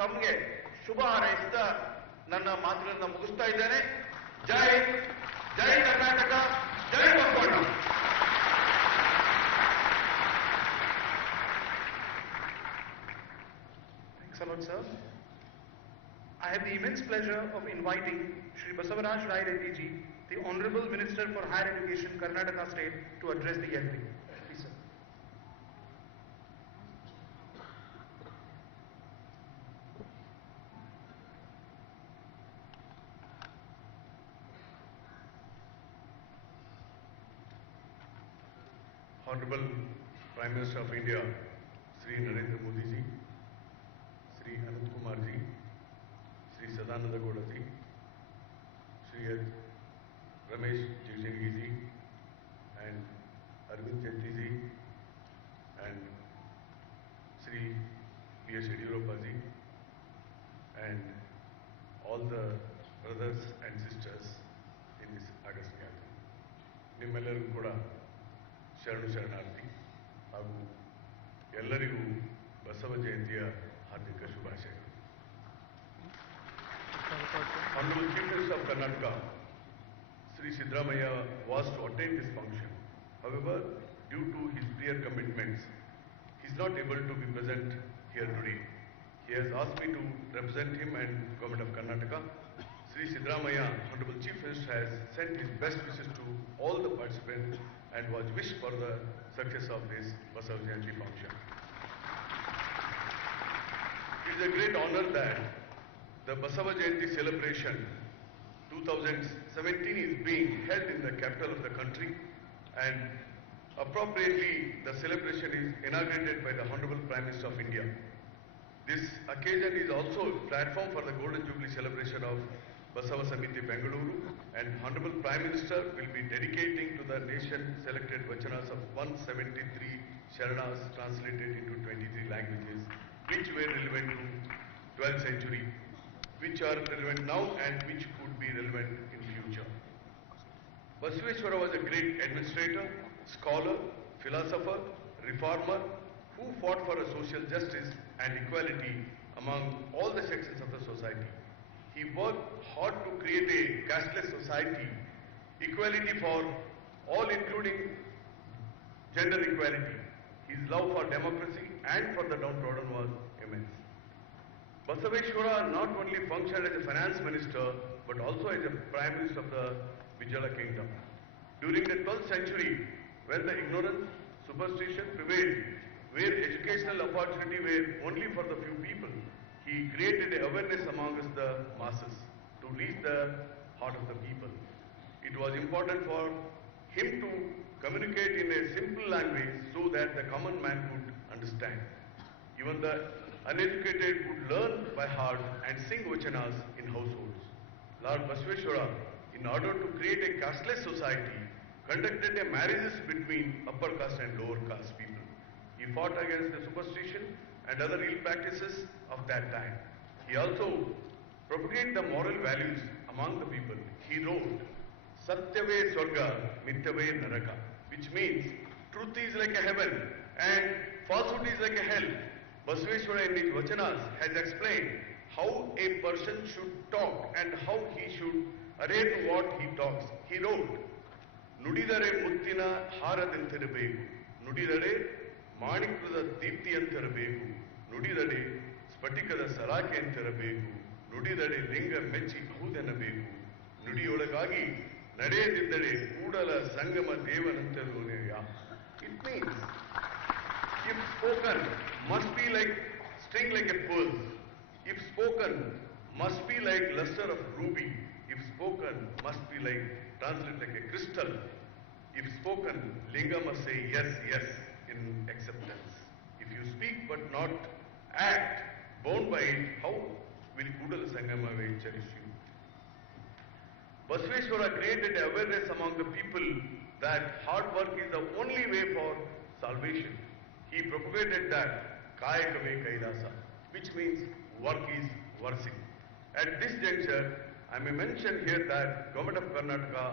ತಮಗೆ ಶುಭ ಹಾರೈಸಿದ ನನ್ನ ಮಾತುಗಳನ್ನು ಮುಗಿಸ್ತಾ ಇದ್ದೇನೆ. ಜೈ ಜೈ ಕರ್ನಾಟಕ, ಜೈ Basavanna. Thanks a lot, sir. I have the immense pleasure of inviting Shri Basavaraj Rai Reddy ji, the Honorable Minister for Higher Education, Karnataka State, to address the gathering. Please, sir. Honorable Prime Minister of India, Sri Narendra Modi ji, Sri Anand Kumar ji, Sri Sadananda Gowda ji, Sri Ramesh Jigjangi ji, and Arvind Jatti ji, and Sri B.S. Yediyurappa ji, and all the brothers and sisters in this August gathering. ನಿಮ್ಮೆಲ್ಲರಿಗೂ ಕೂಡ ಶರಣಾರ್ಥಿ ಹಾಗೂ ಎಲ್ಲರಿಗೂ ಬಸವ ಜಯಂತಿಯ ಹಾರ್ದಿಕ ಶುಭಾಶಯಗಳು. Honorable Chief Minister of Karnataka, Sri Siddaramaiah was to attend this function. However, due to his prior commitments, he is not able to be present here today. He has asked me to represent him and Government of Karnataka. Sri Siddaramaiah, Honorable Chief Minister, has sent his best wishes to all the participants and was wished for the success of this Basava Jayanti function. It is a great honor that the Basava Jayanti celebration 2017 is being held in the capital of the country, and appropriately the celebration is inaugurated by the Honorable Prime Minister of India. This occasion is also a platform for the Golden Jubilee celebration of Basava Samiti Bengaluru, and Honorable Prime Minister will be dedicating to the nation selected vachanas of 173 Sharanas translated into 23 languages, which were relevant to 12th century, which are relevant now and which could be relevant in future. Basaveshwara was a great administrator, scholar, philosopher, reformer, who fought for a social justice and equality among all the sections of the society. He worked hard to create a casteless society, equality for all including gender equality. His love for democracy and for the downtrodden was immense. Basaveshwara not only functioned as a finance minister but also as a prime minister of the Vijayala kingdom. During the 12th century, when the ignorance, superstition prevailed, where educational opportunity were only for the few people, he created awareness amongst the masses to reach the heart of the people. It was important for him to communicate in a simple language so that the common man could understand. Even the uneducated would learn by heart and sing vachanas in households. Lord Basaveshwara, in order to create a casteless society, conducted a marriages between upper caste and lower caste people. He fought against the superstition and other ill practices of that time. He also propagated the moral values among the people. He wrote, Satyave Swarga, Mityave Naraka, which means truth is like a heaven and falsehood is like a hell. Basaveshwara in his vachanas has explained how a person should talk and how he should adhere to what he talks. He wrote, ನುಡಿದರೆ ಮುತ್ತಿನ ಹಾರದಂತಿರಬೇಕು, ನುಡಿದರೆ ಮಾಣಿಕ್ಯದ ದೀಪ್ತಿಯಂತಿರಬೇಕು, ನುಡಿದರೆ ಸ್ಫಟಿಕದ ಸಲಾಕೆಯಂತಿರಬೇಕು, ನುಡಿದರೆ ಲಿಂಗ ಮೆಚ್ಚಿ ಹೌದೆನ್ನಬೇಕು, ನುಡಿಯೊಳಗಾಗಿ ನಡೆಯದಿದ್ದರೆ Kudala Sangama ದೇವನಂತರುನೆಯ. It means, if spoken, must be like string like a pearl. If spoken, must be like luster of ruby. If spoken, must be like translate like a crystal. If spoken, linga must say yes, yes in acceptance. If you speak but not act, bound by it, how will Kudala Sangama cherish you? Basaveshwara created awareness among the people that hard work is the only way for salvation. He propagated that Kayakave Kailasa, which means work is worship. At this juncture, I may mention here that Government of Karnataka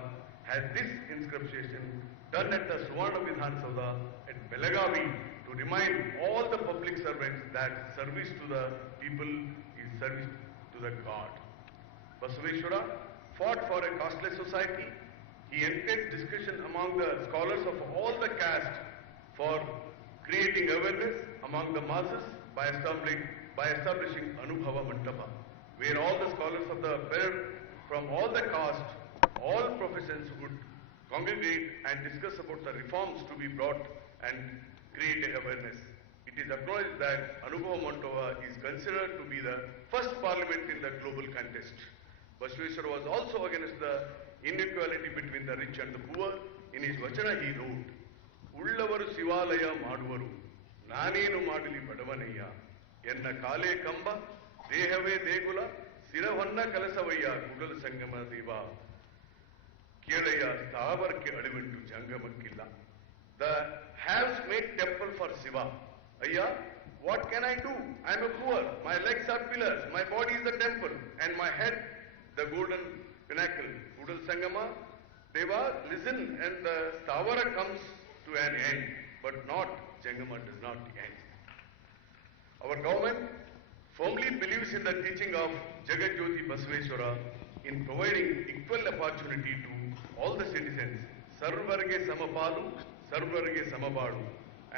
has this inscription done at the Suvarna Vidhan Sauda at Belagavi to remind all the public servants that service to the people is service to the God. Basaveshwara fought for a casteless society. He encouraged discussion among the scholars of all the castes for creating awareness among the masses by establishing Anubhava Mantapa, where all the scholars of the fair from all the castes, all professions would congregate and discuss about the reforms to be brought and create awareness. It is acknowledged that Anubhava Mantapa is considered to be the first parliament in the global contest. Basaveshwara was also against the inequality between the rich and the poor. In his vachana he wrote, Ullavaru Sivalaya Maduvaru, Nanenu Madili Badavanaya, Enna Kale Kamba, Dehave Degula, Siravanna Kalasavaya, Kudala Sangama Deva, Kelaya, Thavarke Adiventu Jangamakilla. The haves made temple for Shiva. Ayya, what can I do? I am a poor, my legs are pillars, my body is the temple, and my head the golden pinnacle. Kudala Sangama Deva, listen, and the Stavara comes to an end, but not Jangama does not end. Our government firmly believes in the teaching of Jagat Jyoti Basaveshwara in providing equal opportunity to all the citizens, Sarvarge Samapalu, Sarvarge Samabadu.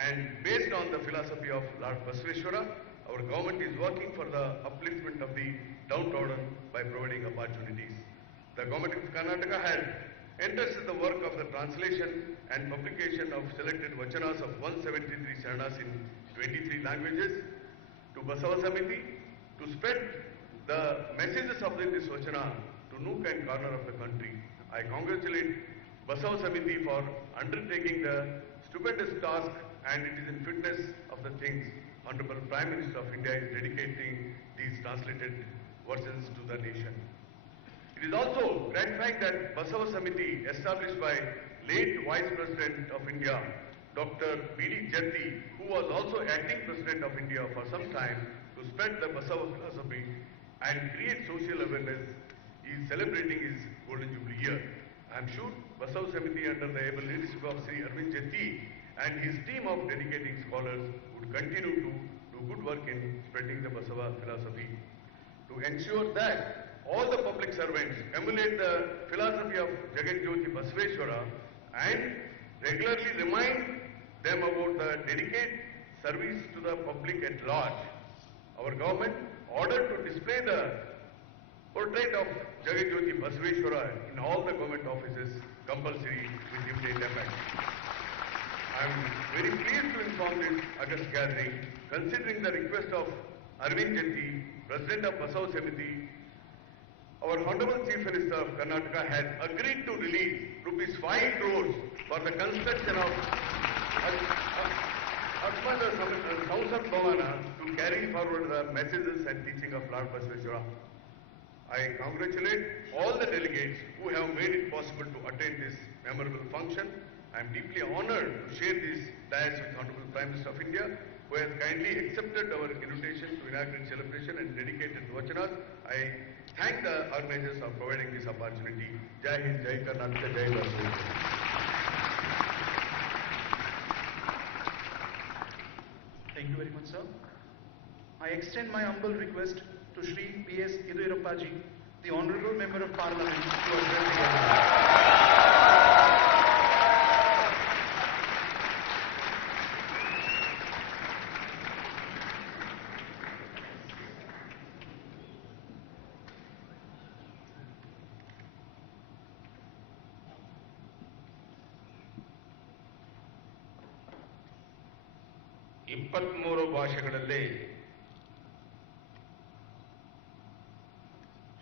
And based on the philosophy of Lord Basaveshwara, our government is working for the upliftment of the downtrodden by providing opportunities. The government of Karnataka has entrusted the work of the translation and publication of selected vachanas of 173 saranas in 23 languages to Basava Samiti to spread the messages of this vachana to nook and corner of the country. I congratulate Basava Samiti for undertaking the stupendous task, and it is in fitness of the things Honorable Prime Minister of India is dedicating these translated versions to the nation. It is also gratifying that Basava Samiti, established by late Vice President of India, Dr. B.D. Jatti, who was also acting President of India for some time, to spread the Basava philosophy and create social awareness, is celebrating his Golden Jubilee year. I am sure Basava Samiti, under the able leadership of Sri Arvind Jatti and his team of dedicated scholars, would continue to do good work in spreading the Basava philosophy. To ensure that all the public servants emulate the philosophy of Jagat Jyoti Basaveshwara and regularly remind them about the dedicated service to the public at large, our government ordered to display the portrait of Jagat Jyoti Basaveshwara in all the government offices compulsory with immediate effect. I am very pleased to inform this August gathering, considering the request of Arvind Jetti, President of Basau Samiti, our Honorable Chief Minister of Karnataka has agreed to release rupees 5 crores for the construction of Atmana Sansad Bhavana to carry forward the messages and teaching of Lord Basaveshwara. I congratulate all the delegates who have made it possible to attend this memorable function. I am deeply honored to share this dais with Honorable Prime Minister of India, who has kindly accepted our invitation to inaugurate celebration and dedicated Vachanas. I thank the organizers for providing this opportunity. Jai Hind, Jai Karnataka, Jai Basaveshwara. Thank you very much, sir. I extend my humble request to Shri P.S. Yediyurappa ji, the Honorable Member of Parliament, to address the gathering. ಇಪ್ಪತ್ಮೂರು ಭಾಷೆಗಳಲ್ಲಿ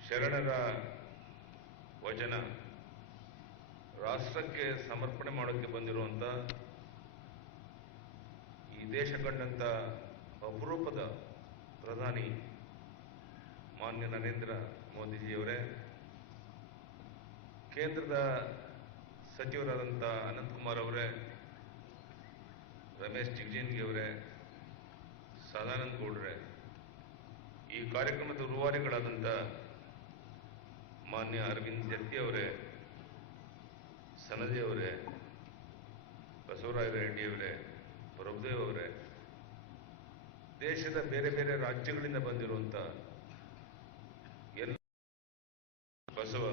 ಶರಣರ ವಚನ ರಾಷ್ಟ್ರಕ್ಕೆ ಸಮರ್ಪಣೆ ಮಾಡೋಕ್ಕೆ ಬಂದಿರುವಂಥ ಈ ದೇಶ ಕಂಡಂಥ ಅಪರೂಪದ ಪ್ರಧಾನಿ ಮಾನ್ಯ ನರೇಂದ್ರ ಮೋದಿಜಿಯವರೇ, ಕೇಂದ್ರದ ಸಚಿವರಾದಂಥ ಅನಂತಕುಮಾರ್ ಅವರೇ, ರಮೇಶ್ ಜಿಗಜಿಣಗಿ ಅವರೇ, ಸದಾನಂದ ಗೌಡ್ರೆ, ಈ ಕಾರ್ಯಕ್ರಮದ ರೂವಾರಿಗಳಾದಂಥ ಮಾನ್ಯ ಅರವಿಂದ್ ಜತ್ತಿ ಅವರೇ, ಸನದಿ ಅವರೇ, ಬಸವರಾಯ ರೆಡ್ಡಿ ಅವರೇ, ಪ್ರಭುದೇವ್ ಅವರೇ, ದೇಶದ ಬೇರೆ ಬೇರೆ ರಾಜ್ಯಗಳಿಂದ ಬಂದಿರುವಂಥ ಎಲ್ಲ ಬಸವ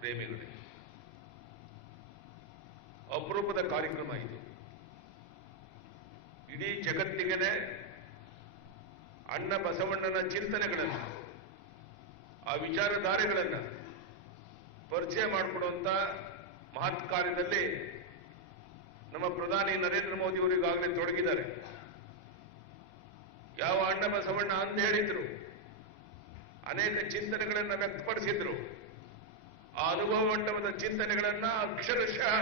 ಪ್ರೇಮಿಗಳಿಗೆ ಅಪರೂಪದ ಕಾರ್ಯಕ್ರಮ ಇದು. ಇಡೀ ಜಗತ್ತಿಗೆ ಅಣ್ಣ ಬಸವಣ್ಣನ ಚಿಂತನೆಗಳನ್ನು, ಆ ವಿಚಾರಧಾರೆಗಳನ್ನು ಪರಿಚಯ ಮಾಡಿಕೊಡುವಂತ ಮಹತ್ ಕಾರ್ಯದಲ್ಲಿ ನಮ್ಮ ಪ್ರಧಾನಿ ನರೇಂದ್ರ ಮೋದಿ ಅವರು ಈಗಾಗಲೇ ತೊಡಗಿದ್ದಾರೆ. ಯಾವ ಅಣ್ಣ ಬಸವಣ್ಣ ಅಂತ ಹೇಳಿದ್ರು, ಅನೇಕ ಚಿಂತನೆಗಳನ್ನು ವ್ಯಕ್ತಪಡಿಸಿದ್ರು. ಆ ಅನುಭವ ಮಂಟಪದ ಚಿಂತನೆಗಳನ್ನ ಅಕ್ಷರಶಃ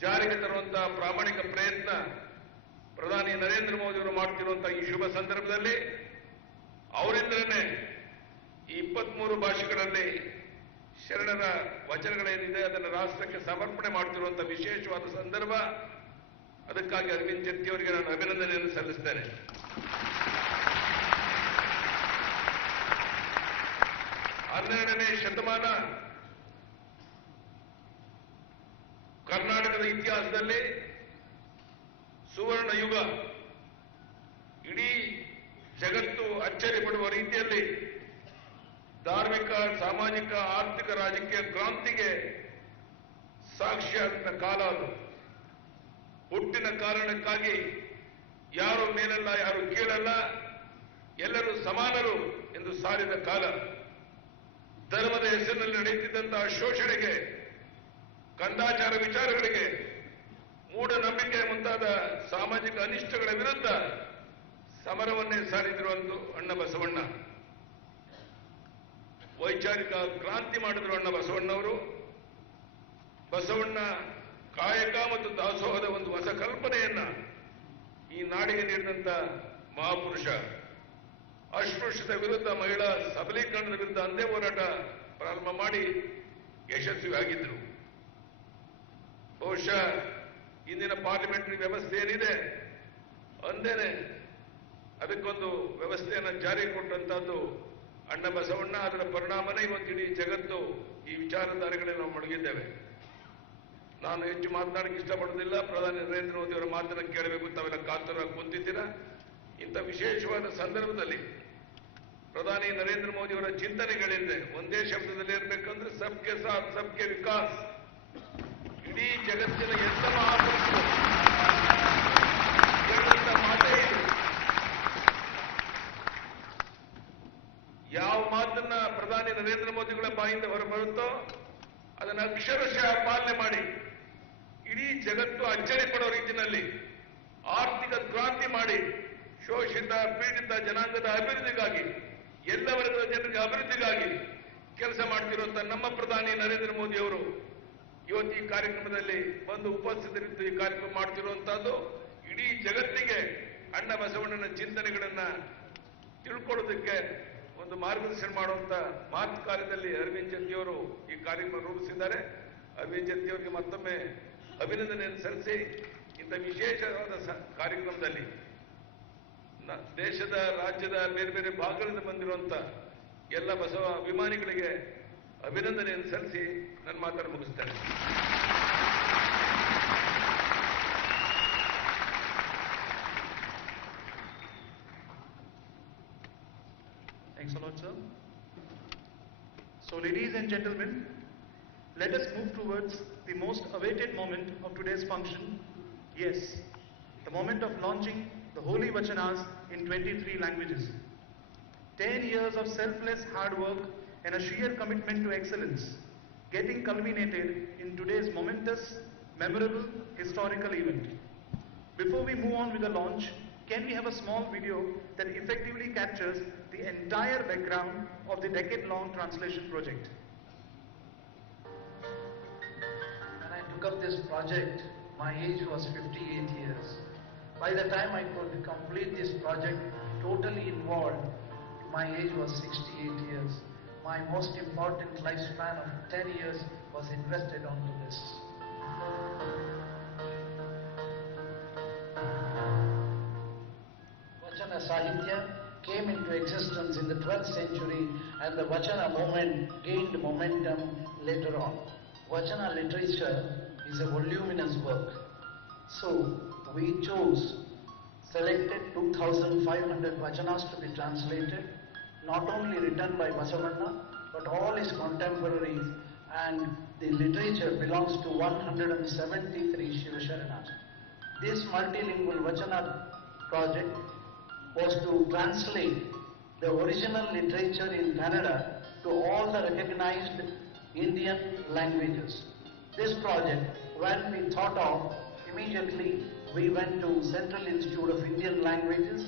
ಜಾರಿಗೆ ತರುವಂತಹ ಪ್ರಾಮಾಣಿಕ ಪ್ರಯತ್ನ ಪ್ರಧಾನಿ ನರೇಂದ್ರ ಮೋದಿ ಅವರು ಮಾಡ್ತಿರುವಂತಹ ಈ ಶುಭ ಸಂದರ್ಭದಲ್ಲಿ ಅವರಿಂದಲೇ ಈ 23 ಭಾಷೆಗಳಲ್ಲಿ ಶರಣರ ವಚನಗಳೇನಿದೆ ಅದನ್ನು ರಾಷ್ಟ್ರಕ್ಕೆ ಸಮರ್ಪಣೆ ಮಾಡ್ತಿರುವಂತಹ ವಿಶೇಷವಾದ ಸಂದರ್ಭ. ಅದಕ್ಕಾಗಿ ಅರವಿಂದ್ ಜತ್ತಿ ಅವರಿಗೆ ನಾನು ಅಭಿನಂದನೆಯನ್ನು ಸಲ್ಲಿಸ್ತೇನೆ. ಹನ್ನೆರಡನೇ ಶತಮಾನ ಕರ್ನಾಟಕದ ಇತಿಹಾಸದಲ್ಲಿ ಸುವರ್ಣ ಯುಗ. ಇಡೀ ಜಗತ್ತು ಅಚ್ಚರಿ ಪಡುವ ರೀತಿಯಲ್ಲಿ ಧಾರ್ಮಿಕ, ಸಾಮಾಜಿಕ, ಆರ್ಥಿಕ, ರಾಜಕೀಯ ಕ್ರಾಂತಿಗೆ ಸಾಕ್ಷಿಯಾದ ಕಾಲ ಅದು. ಹುಟ್ಟಿನ ಕಾರಣಕ್ಕಾಗಿ ಯಾರು ಮೇಲಲ್ಲ, ಯಾರು ಕೀಳಲ್ಲ, ಎಲ್ಲರೂ ಸಮಾನರು ಎಂದು ಸಾರಿದ ಕಾಲ. ಧರ್ಮದ ಹೆಸರಿನಲ್ಲಿ ನಡೆಯುತ್ತಿದ್ದಂತಹ ಶೋಷಣೆಗೆ, ಕಂದಾಚಾರ ವಿಚಾರಗಳಿಗೆ, ಮೂಢನಂಬಿಕೆ ಮುಂತಾದ ಸಾಮಾಜಿಕ ಅನಿಷ್ಟಗಳ ವಿರುದ್ಧ ಸಮರವನ್ನೇ ಸಾರಿದಿರುವಂತ ಅಣ್ಣ ಬಸವಣ್ಣ. ವೈಚಾರಿಕ ಕ್ರಾಂತಿ ಮಾಡಿದ್ರು ಅಣ್ಣ ಬಸವಣ್ಣವರು. ಬಸವಣ್ಣ ಕಾಯಕ ಮತ್ತು ದಾಸೋಹದ ಒಂದು ಹೊಸ ಕಲ್ಪನೆಯನ್ನ ಈ ನಾಡಿಗೆ ನೀಡಿದಂತ ಮಹಾಪುರುಷ. ಅಸ್ಪೃಶ್ಯತೆ ವಿರುದ್ಧ, ಮಹಿಳಾ ಸಬಲೀಕರಣದ ವಿರುದ್ಧ ಅಂದೇ ಹೋರಾಟ ಪ್ರಾರಂಭ ಮಾಡಿ ಯಶಸ್ವಿಯಾಗಿದ್ರು. ಬಹುಶಃ ಇಂದಿನ ಪಾರ್ಲಿಮೆಂಟರಿ ವ್ಯವಸ್ಥೆ ಏನಿದೆ ಅಂದೇನೆ ಅದಕ್ಕೊಂದು ವ್ಯವಸ್ಥೆಯನ್ನು ಜಾರಿಗೆ ಕೊಟ್ಟಂತಹದ್ದು ಅಣ್ಣ ಬಸವಣ್ಣ. ಅದರ ಪರಿಣಾಮನೇ ಇವತ್ತಿಡೀ ಜಗತ್ತು ಈ ವಿಚಾರಧಾರೆಗಳಲ್ಲಿ ನಾವು ಮಡಗಿದ್ದೇವೆ. ನಾನು ಹೆಚ್ಚು ಮಾತನಾಡಕ್ಕೆ ಇಷ್ಟಪಡೋದಿಲ್ಲ. ಪ್ರಧಾನಿ ನರೇಂದ್ರ ಮೋದಿ ಅವರ ಮಾತನ್ನು ಕೇಳಬೇಕು, ತಾವೆಲ್ಲ ಕಾತುರಾಗಿ ಕುಂತಿದ್ದೀರಾ. ಇಂಥ ವಿಶೇಷವಾದ ಸಂದರ್ಭದಲ್ಲಿ ಪ್ರಧಾನಿ ನರೇಂದ್ರ ಮೋದಿ ಅವರ ಚಿಂತನೆಗಳಿಂದ ಒಂದೇ ಶಬ್ದದಲ್ಲಿ ಇರಬೇಕಂದ್ರೆ ಸಬ್ಕೆ ಸಾಥ್ ಸಬ್ಕೆ ವಿಕಾಸ್. ಇಡೀ ಜಗತ್ತಿನ ಎಲ್ಲ ಮಹಾಪುರುಷರು ಮಾತೇ ಇದು. ಯಾವ ಮಾತನ್ನ ಪ್ರಧಾನಿ ನರೇಂದ್ರ ಮೋದಿಗಳ ಬಾಯಿಂದ ಹೊರಬರುತ್ತೋ ಅದನ್ನು ಅಕ್ಷರಶಃ ಪಾಲನೆ ಮಾಡಿ ಇಡೀ ಜಗತ್ತು ಅಚ್ಚರಿ ಪಡೋ ರೀತಿಯಲ್ಲಿ ಆರ್ಥಿಕ ಕ್ರಾಂತಿ ಮಾಡಿ ಶೋಷಿತ ಪೀಡಿತ ಜನಾಂಗದ ಅಭಿವೃದ್ಧಿಗಾಗಿ, ಎಲ್ಲ ವರ್ಗದ ಜನರಿಗೆ ಅಭಿವೃದ್ಧಿಗಾಗಿ ಕೆಲಸ ಮಾಡ್ತಿರುವಂತ ನಮ್ಮ ಪ್ರಧಾನಿ ನರೇಂದ್ರ ಮೋದಿ ಅವರು ಇವತ್ತು ಈ ಕಾರ್ಯಕ್ರಮದಲ್ಲಿ ಬಂದು ಉಪಸ್ಥಿತರಿದ್ದು ಈ ಕಾರ್ಯಕ್ರಮ ಮಾಡ್ತಿರುವಂತಹದ್ದು ಇಡೀ ಜಗತ್ತಿಗೆ ಅಣ್ಣ ಬಸವಣ್ಣನ ಚಿಂತನೆಗಳನ್ನ ತಿಳ್ಕೊಳ್ಳೋದಕ್ಕೆ ಒಂದು ಮಾರ್ಗದರ್ಶನ ಮಾಡುವಂತ ಮಹತ್ ಕಾರ್ಯದಲ್ಲಿ ಅರವಿಂದ್ ಜತ್ತಿಯವರು ಈ ಕಾರ್ಯಕ್ರಮ ರೂಪಿಸಿದ್ದಾರೆ. ಅರವಿಂದ್ ಜತ್ತಿಯವರಿಗೆ ಮತ್ತೊಮ್ಮೆ ಅಭಿನಂದನೆಯನ್ನು ಸಲ್ಲಿಸಿ ಇಂಥ ವಿಶೇಷವಾದ ಕಾರ್ಯಕ್ರಮದಲ್ಲಿ ದೇಶದ ರಾಜ್ಯದ ಬೇರೆ ಬೇರೆ ಭಾಗಗಳಿಂದ ಬಂದಿರುವಂತ ಎಲ್ಲ ಬಸವ ಅಭಿಮಾನಿಗಳಿಗೆ ಅಭಿನಂದನೆಯನ್ನು ಸಲ್ಲಿಸಿ ನನ್ನ ಮಾತನ್ನು ಮುಗಿಸ್ತೇನೆ. Thanks a lot, sir. So, ladies and gentlemen, let us move towards the most awaited moment of today's function. Yes, the moment of launching the Holy Vachanas in 23 languages. 10 years of selfless hard work and a sheer commitment to excellence, getting culminated in today's momentous, memorable, historical event. Before we move on with the launch, can we have a small video that effectively captures the entire background of the decade-long translation project? When I took up this project, my age was 58 years. By the time I could complete this project totally involved, my age was 68 years. My most important lifespan of 10 years was invested onto this. Vachana Sahitya came into existence in the 12th century and the Vachana movement gained momentum later on. Vachana literature is a voluminous work. So we selected 2,500 Vachanas to be translated, not only written by Basavanna, but all his contemporaries, and the literature belongs to 173 Shivasharanas. This multilingual Vachana project was to translate the original literature in Kannada to all the recognized Indian languages. This project, when we thought of, immediately we went to Central Institute of Indian Languages.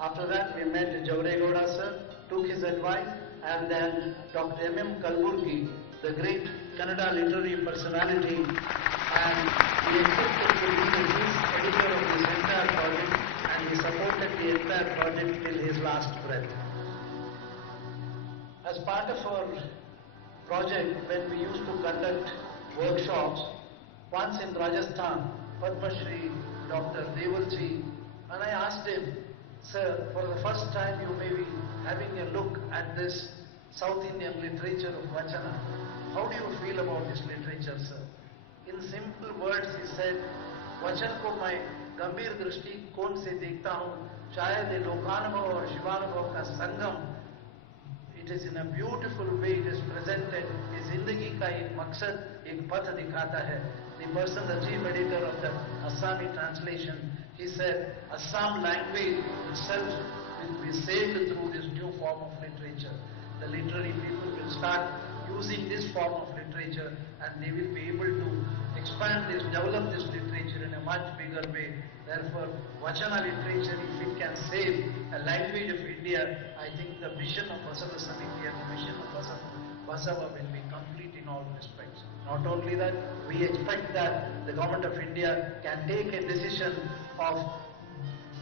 After that we met Javregoda sir, took his advice, and then Dr. M.M. Kalburgi, the great Kannada literary personality, and he accepted to be the chief editor of this entire project, and he supported the entire project till his last breath. As part of our project, when we used to conduct workshops, once in Rajasthan, Padma Shri Dr. Devalji, and I asked him, sir, for the first time you may be having a look at this South Indian literature of Vachana. How do you feel about this literature, sir? In simple words, he said, वचन को मैं गंभीर दृष्टिकोण से देखता हूँ, शायद ये लोकानुभव और शिवानुभव का संगम. It is in a beautiful way it is presented. ये जिंदगी का एक मकसद, एक पथ दिखाता है. The person, the chief editor of the Assami translation, he said, Assam language itself will be saved through this new form of literature. The literary people will start using this form of literature and they will be able to expand this, develop this literature in a much bigger way. Therefore, Vachana literature, if it can save a language of India, I think the mission of Basava Samiti and the mission of Basava will be complete in all respects. Not only that, we expect that the government of India can take a decision of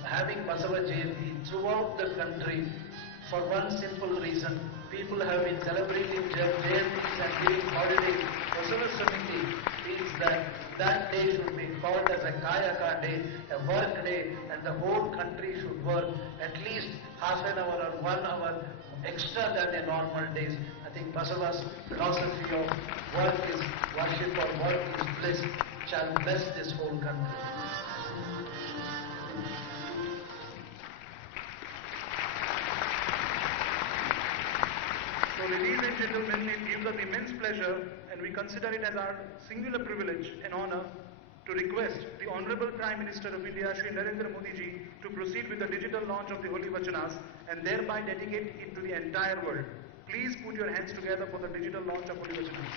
having Basava Jayanti throughout the country for one simple reason. People have been celebrating Jayantis and giving holidays. Basava Samiti feels that that day should be called as a Kayaka day, a work day, and the whole country should work at least half an hour or 1 hour extra than a normal days. I think Basava's philosophy of work is worship or work is bliss shall bless this whole country. So, ladies and gentlemen, it gives us immense pleasure and we consider it as our singular privilege and honor to request the Honorable Prime Minister of India, Shri Narendra Modi ji, to proceed with the digital launch of the Holy Vachanas and thereby dedicate it to the entire world. Please put your hands together for the digital launch of Holy Vachanas.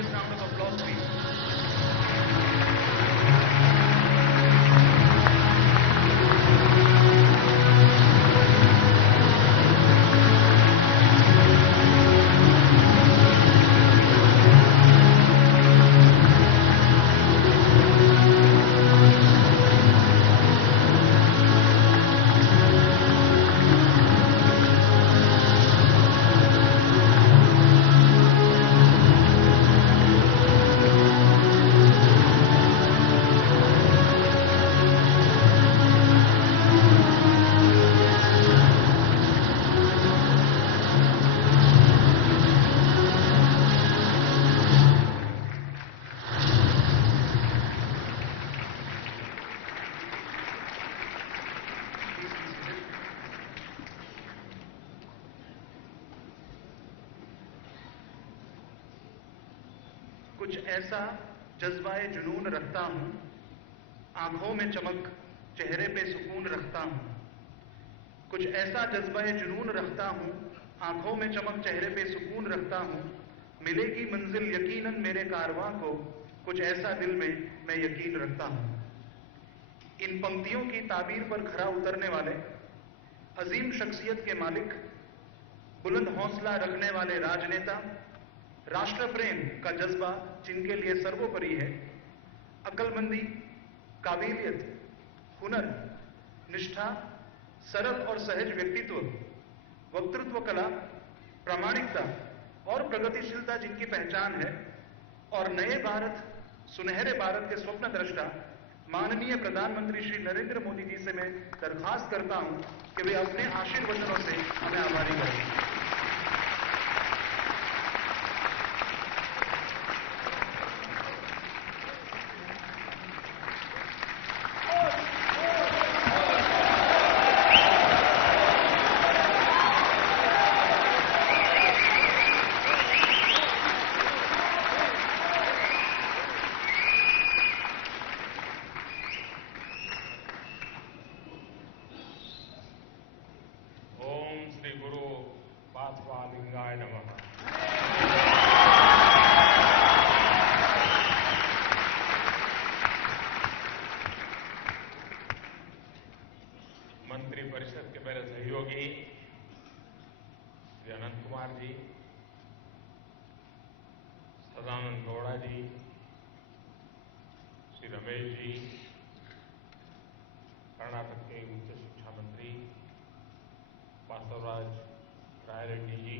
biggest round of applause, please. कुछ ऐसा जज्बाए जुनून रखता हूं, आंखों में चमक, चेहरे पे सुकून रखता हूं। कुछ ऐसा जज्बाए जुनून रखता हूं, आंखों में चमक, चेहरे पे सुकून रखता हूं। मिलेगी मंजिल यकीनन मेरे कारवां को, कुछ ऐसा दिल में मैं यकीन रखता हूं। इन पंक्तियों की ताबीर पर खरा उतरने वाले अजीम शख्सियत के मालिक, बुलंद हौसला रखने वाले राजनेता, राष्ट्र प्रेम का जज्बा जिनके लिए सर्वोपरि है, अक्लमंदी, काबिलियत, हुनर, निष्ठा, सरल और सहज व्यक्तित्व, वक्तृत्व कला, प्रामाणिकता और प्रगतिशीलता जिनकी पहचान है, और नए भारत, सुनहरे भारत के स्वप्न दृष्टा माननीय प्रधानमंत्री श्री नरेंद्र मोदी जी से मैं दरखास्त करता हूं कि वे अपने आशीर्वचनों से हमें आभारी करें। लिंगाय नमः। मंत्री परिषद के मेरे सहयोगी श्री अनंत कुमार जी, सदानंद गौड़ा जी, श्री रमेश जी, कर्नाटक के उच्च शिक्षा मंत्री वास्तवराज रायरेड्डी जी,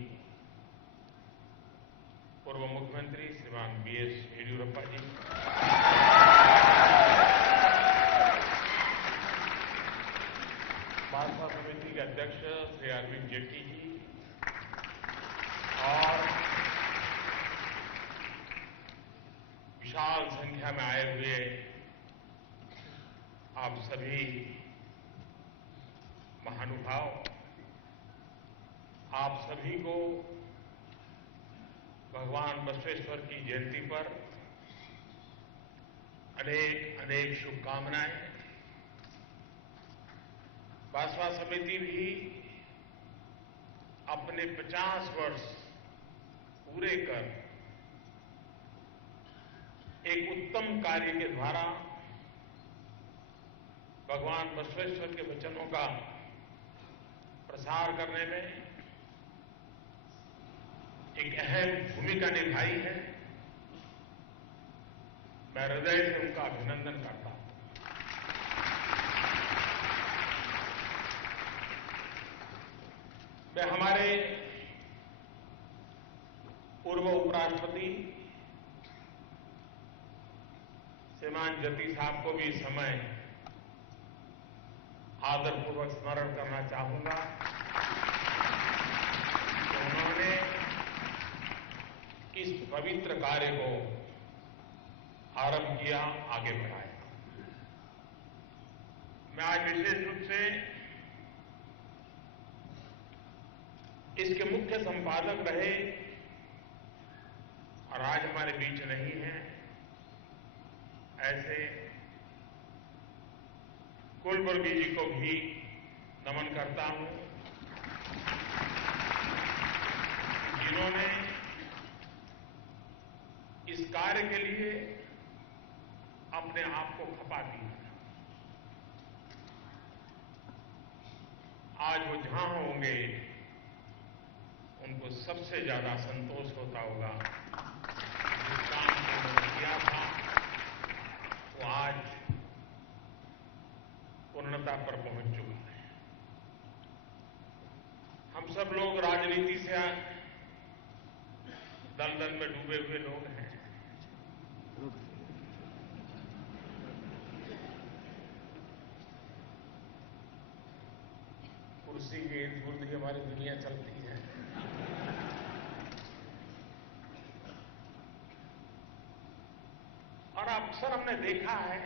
पूर्व मुख्यमंत्री श्रीमान बीएस येडियुरप्पा जी, भाजपा समिति के अध्यक्ष श्री अरविंद जेटली जी और विशाल संख्या में आए हुए आप सभी महानुभाव, आप सभी को भगवान बसवेश्वर की जयंती पर अनेक अनेक शुभकामनाएं। भाजपा समिति भी अपने 50 वर्ष पूरे कर एक उत्तम कार्य के द्वारा भगवान बसवेश्वर के वचनों का प्रसार करने में एक अहम भूमिका निभाई है। मैं हृदय से उनका अभिनंदन करता हूं। मैं हमारे पूर्व उपराष्ट्रपति श्रीमान जती साहब को भी इस समय आदरपूर्वक स्मरण करना चाहूंगा कि उन्होंने इस पवित्र कार्य को आरंभ किया, आगे बढ़ाया। मैं आज विशेष रूप से इसके मुख्य संपादक रहे और आज हमारे बीच नहीं है ऐसे कुलबुर्गी जी को भी नमन करता हूं, जिन्होंने इस इस कार्य के लिए अपने आप को खपा दिया। आज वो जहां होंगे उनको सबसे ज्यादा संतोष होता होगा। जिस काम को उन्होंने किया था वो आज पूर्णता पर पहुंच चुका है। हम सब लोग राजनीति से दलदल में डूबे हुए लोग हैं। कुर्सी के इर्द गिर्द ही हमारी दुनिया चलती है। और अक्सर हमने देखा है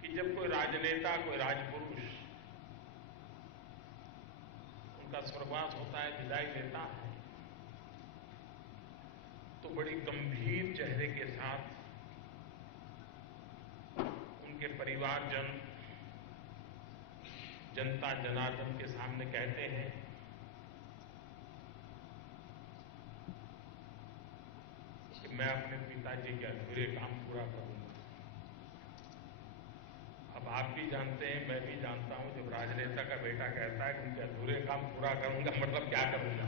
कि जब कोई राजनेता, कोई राजपुरुष उनका स्वर्गवास होता है, विदाई देता है, तो बड़ी गंभीर चेहरे के साथ उनके परिवारजन, जनता जनार्दन के सामने कहते हैं कि मैं अपने पिताजी के अधूरे काम पूरा करूंगा। अब आप भी जानते हैं, मैं भी जानता हूं, जब राजनेता का बेटा कहता है कि उनके अधूरे काम पूरा करूंगा, मतलब क्या करूंगा।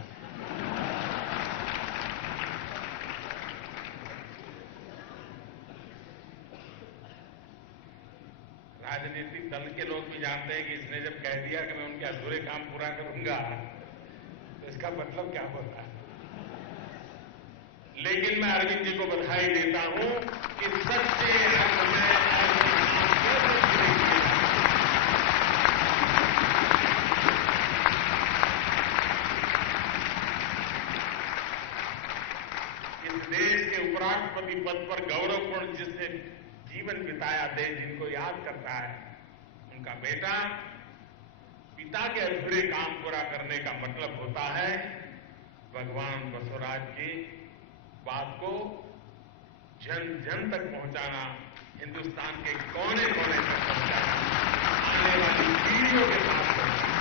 राजनीतिक दल के लोग भी जानते हैं कि इसने जब कह दिया कि मैं उनके अधूरे काम पूरा करूंगा तो इसका मतलब क्या होता है। लेकिन मैं अरविंद जी को बधाई देता हूं कि सच्चे अर्थ में इस देश के उपराष्ट्रपति पद पर गौरवपूर्ण जिसने जीवन बिताया, देश जिनको याद करता है, उनका बेटा पिता के अधूरे काम पूरा करने का मतलब होता है भगवान बसवराज की बात को जन जन तक पहुंचाना, हिंदुस्तान के कोने कोने तक पहुंचाना, आने वाली पीढ़ियों के साथ पहुंचाना।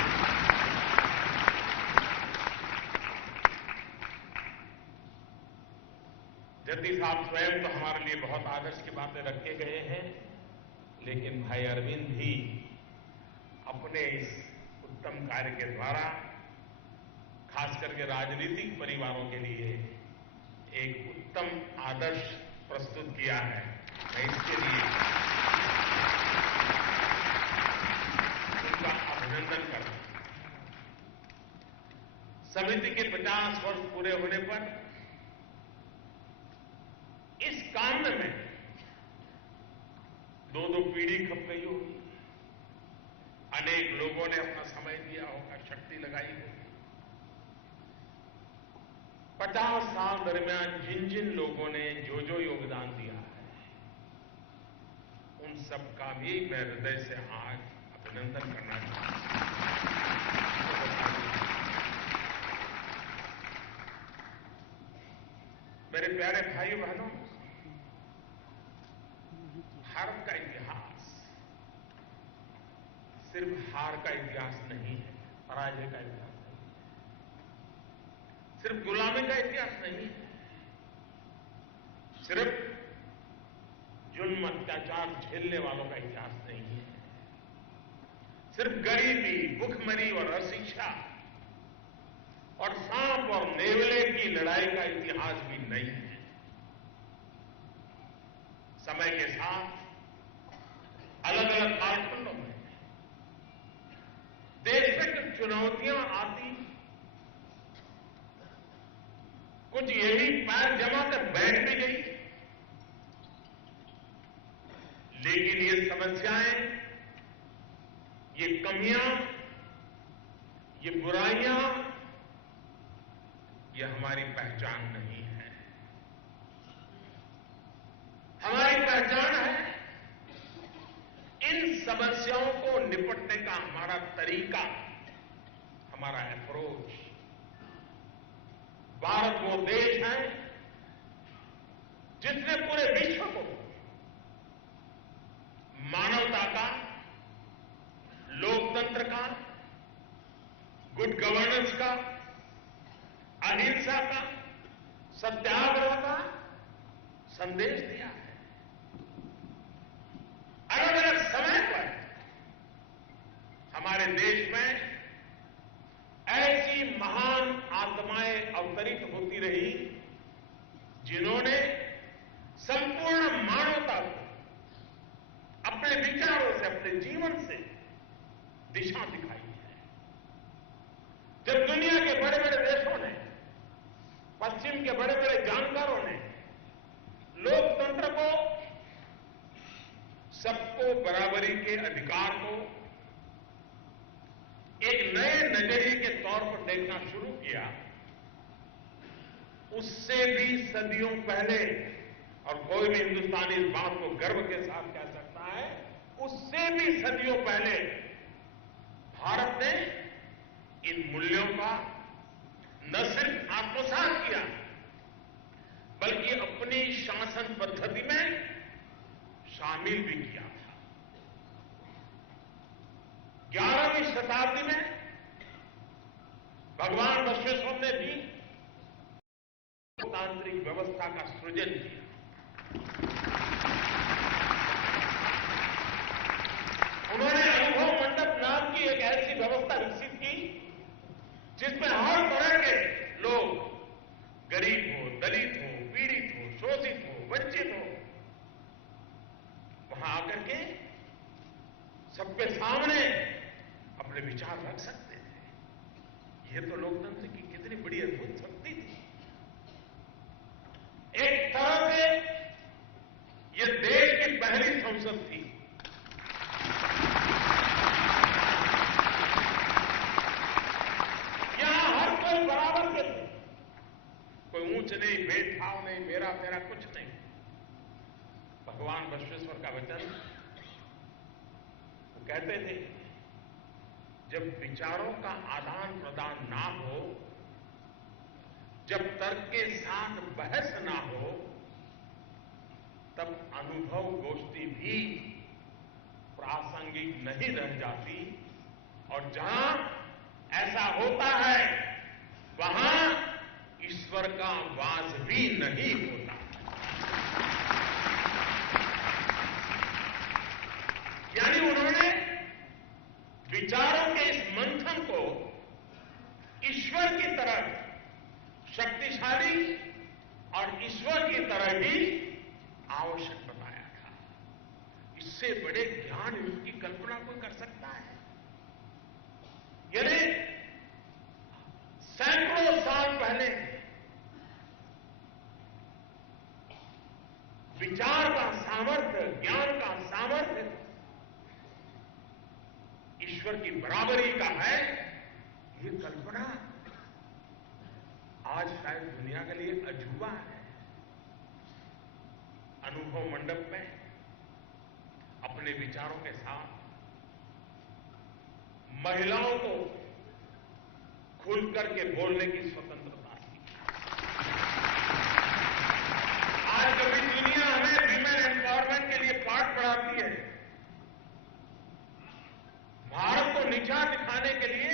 जगदीश साहब स्वयं तो हमारे लिए बहुत आदर्श की बातें रखे गए हैं, लेकिन भाई अरविंद भी अपने इस उत्तम कार्य के द्वारा खास करके राजनीतिक परिवारों के लिए एक उत्तम आदर्श प्रस्तुत किया है। मैं इसके लिए उनका अभिनंदन करता हूं। समिति के 50 वर्ष पूरे होने पर इस काम में दो पीढ़ी खप गई होगी। अनेक लोगों ने अपना समय दिया होगा, शक्ति लगाई होगी। 50 साल दरमियान जिन जिन लोगों ने जो जो योगदान दिया है, उन सबका भी मैं हृदय से आज अभिनंदन करना चाहता हूं। मेरे प्यारे भाई बहनों, भारत का इतिहास सिर्फ हार का इतिहास नहीं है, पराजय का इतिहास नहीं है, सिर्फ गुलामी का इतिहास नहीं है, सिर्फ जुल्म अत्याचार झेलने वालों का इतिहास नहीं है, सिर्फ गरीबी, भुखमरी और अशिक्षा और सांप और नेवले की लड़ाई का इतिहास भी नहीं है। समय के साथ अलग अलग कालखंडों में देश में कुछ चुनौतियां आती, कुछ यही पैर जमा कर बैठ भी गई, लेकिन ये समस्याएं, ये कमियां, ये बुराइयां, ये हमारी पहचान नहीं है। हमारी पहचान है इन समस्याओं को निपटने का हमारा तरीका, हमारा अप्रोच। भारत वो देश है जिसने पूरे विश्व को मानवता का, लोकतंत्र का, गुड गवर्नेंस का, अहिंसा का, सत्याग्रह संदेश दिया है। अलग अलग समय पर हमारे देश में ऐसी महान आत्माएं अवतरित होती रही जिन्होंने संपूर्ण मानवता को अपने विचारों से, अपने जीवन से दिशा दिखाई है। जब दुनिया के बड़े बड़े देशों ने, पश्चिम के बड़े बड़े जानकारों ने लोकतंत्र को, सबको बराबरी के अधिकार को एक नए नजरिए के तौर पर देखना शुरू किया, उससे भी सदियों पहले, और कोई भी हिंदुस्तानी इस बात को गर्व के साथ कह सकता है, उससे भी सदियों पहले भारत ने इन मूल्यों का न सिर्फ आत्मसात किया, बल्कि अपनी शासन पद्धति में शामिल भी किया था। 11वीं शताब्दी में भगवान बसवेश्वर ने भी लोकतांत्रिक व्यवस्था का सृजन किया। उन्होंने अनुभव मंडप नाम की एक ऐसी व्यवस्था विकसित की जिसमें हर तरह के लोग, गरीब हो, दलित हो, पीड़ित हो, शोषित हो, वंचित हो, वहां आकर के सबके सामने अपने विचार रख सकते थे। यह तो लोकतंत्र की कितनी बड़ी अद्भुत शक्ति थी। एक तरह से यह देश की पहली संसद थी। यहां हर कोई बराबर के थे, कोई ऊंच नहीं, भेदभाव नहीं, मेरा तेरा कुछ नहीं। भगवान बसवेश्वर का वचन, वो कहते थे, जब विचारों का आदान प्रदान ना हो, जब तर्क के साथ बहस ना हो, तब अनुभव गोष्ठी भी प्रासंगिक नहीं रह जाती, और जहां ऐसा होता है वहां ईश्वर का वास भी नहीं होता। यानी उन्होंने विचारों के इस मंथन को ईश्वर की तरह शक्तिशाली और ईश्वर की तरह ही आवश्यक बताया था। इससे बड़े ज्ञान की कल्पना कोई कर सकता है? यानी सैकड़ों साल पहले विचार का सामर्थ्य, ज्ञान का सामर्थ्य ईश्वर की बराबरी का है, ये कल्पना आज शायद दुनिया के लिए अजूबा है। अनुभव मंडप में अपने विचारों के साथ महिलाओं को खुल करके बोलने की स्वतंत्रता थी। आज कभी दुनिया हमें विमेन एम्पावरमेंट के लिए पाठ पढ़ाती है, भारत को नीचा दिखाने के लिए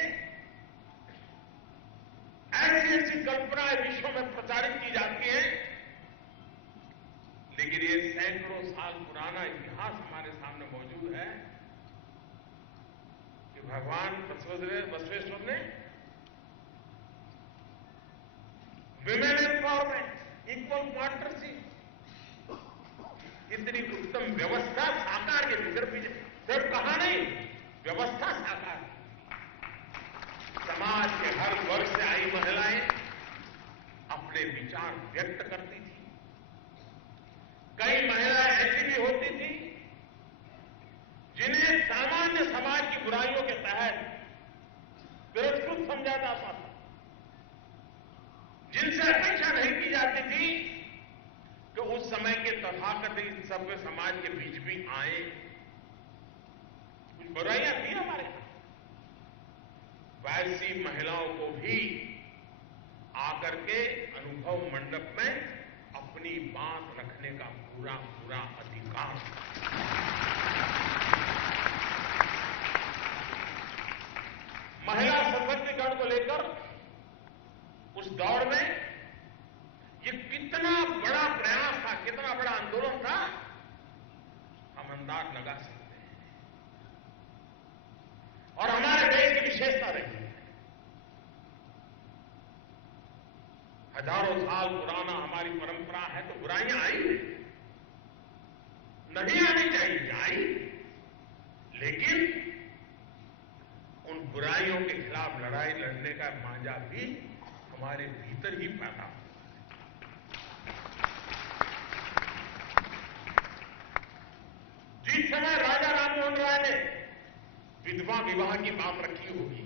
ऐसी ऐसी कल्पनाएं विश्व में प्रचारित की जाती हैं, लेकिन ये सैकड़ों साल पुराना इतिहास हमारे सामने मौजूद है कि भगवान बसवेश्वर ने विमेन एम्पावरमेंट, इक्वल पार्टनरशिप, इतनी उत्तम व्यवस्था साकार के भीतर भी सिर्फ कहा नहीं, व्यवस्था साकार। समाज के हर वर्ग से आई महिलाएं अपने विचार व्यक्त करती थी। कई महिलाएं ऐसी भी होती थी जिन्हें सामान्य समाज की बुराइयों के तहत तिरस्कृत समझा जाता था, जिनसे अपेक्षा नहीं की जाती थी कि उस समय के तथाकथित सभ्य समाज के बीच भी आए। कुछ बुराइयां थी हमारे यहां, वैसी महिलाओं को भी आकर के अनुभव मंडप में अपनी बात रखने का पूरा पूरा अधिकार। महिला सशक्तिकरण को लेकर उस दौर में ये कितना बड़ा प्रयास था, कितना बड़ा दौर का हम अंदाज लगा सकते हैं। और हमारे देश की विशेषता रही है, हजारों साल पुराना हमारी परंपरा है, तो बुराइयां आई नहीं आनी चाहिए, आई, लेकिन उन बुराइयों के खिलाफ लड़ाई लड़ने का मांझा भी हमारे भीतर ही पैदा हो। जिस समय राजा राममोहन राय ने विधवा विवाह की बात रखी होगी,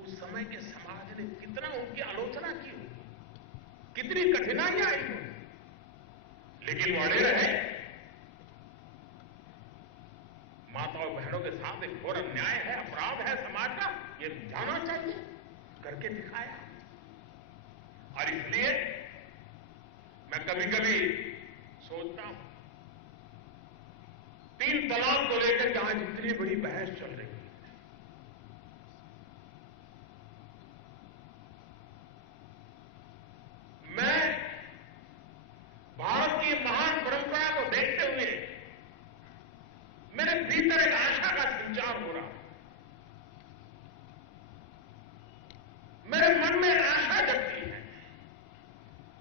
उस समय के समाज ने कितना उनकी आलोचना की होगी, कितनी कठिनाइयां आई होगी, लेकिन वो अड़े रहे। माताओं बहनों के साथ एक घोर अन्याय है, अपराध है समाज का, ये जाना चाहिए, करके दिखाया। और इसलिए मैं कभी कभी सोचता हूं, 3 तलाक को लेकर जहां जितनी बड़ी बहस चल रही है, मैं भारत की महान परंपरा को देखते हुए मेरे भीतर एक आशा का संचार हो रहा है। मेरे मन में आशा जगती है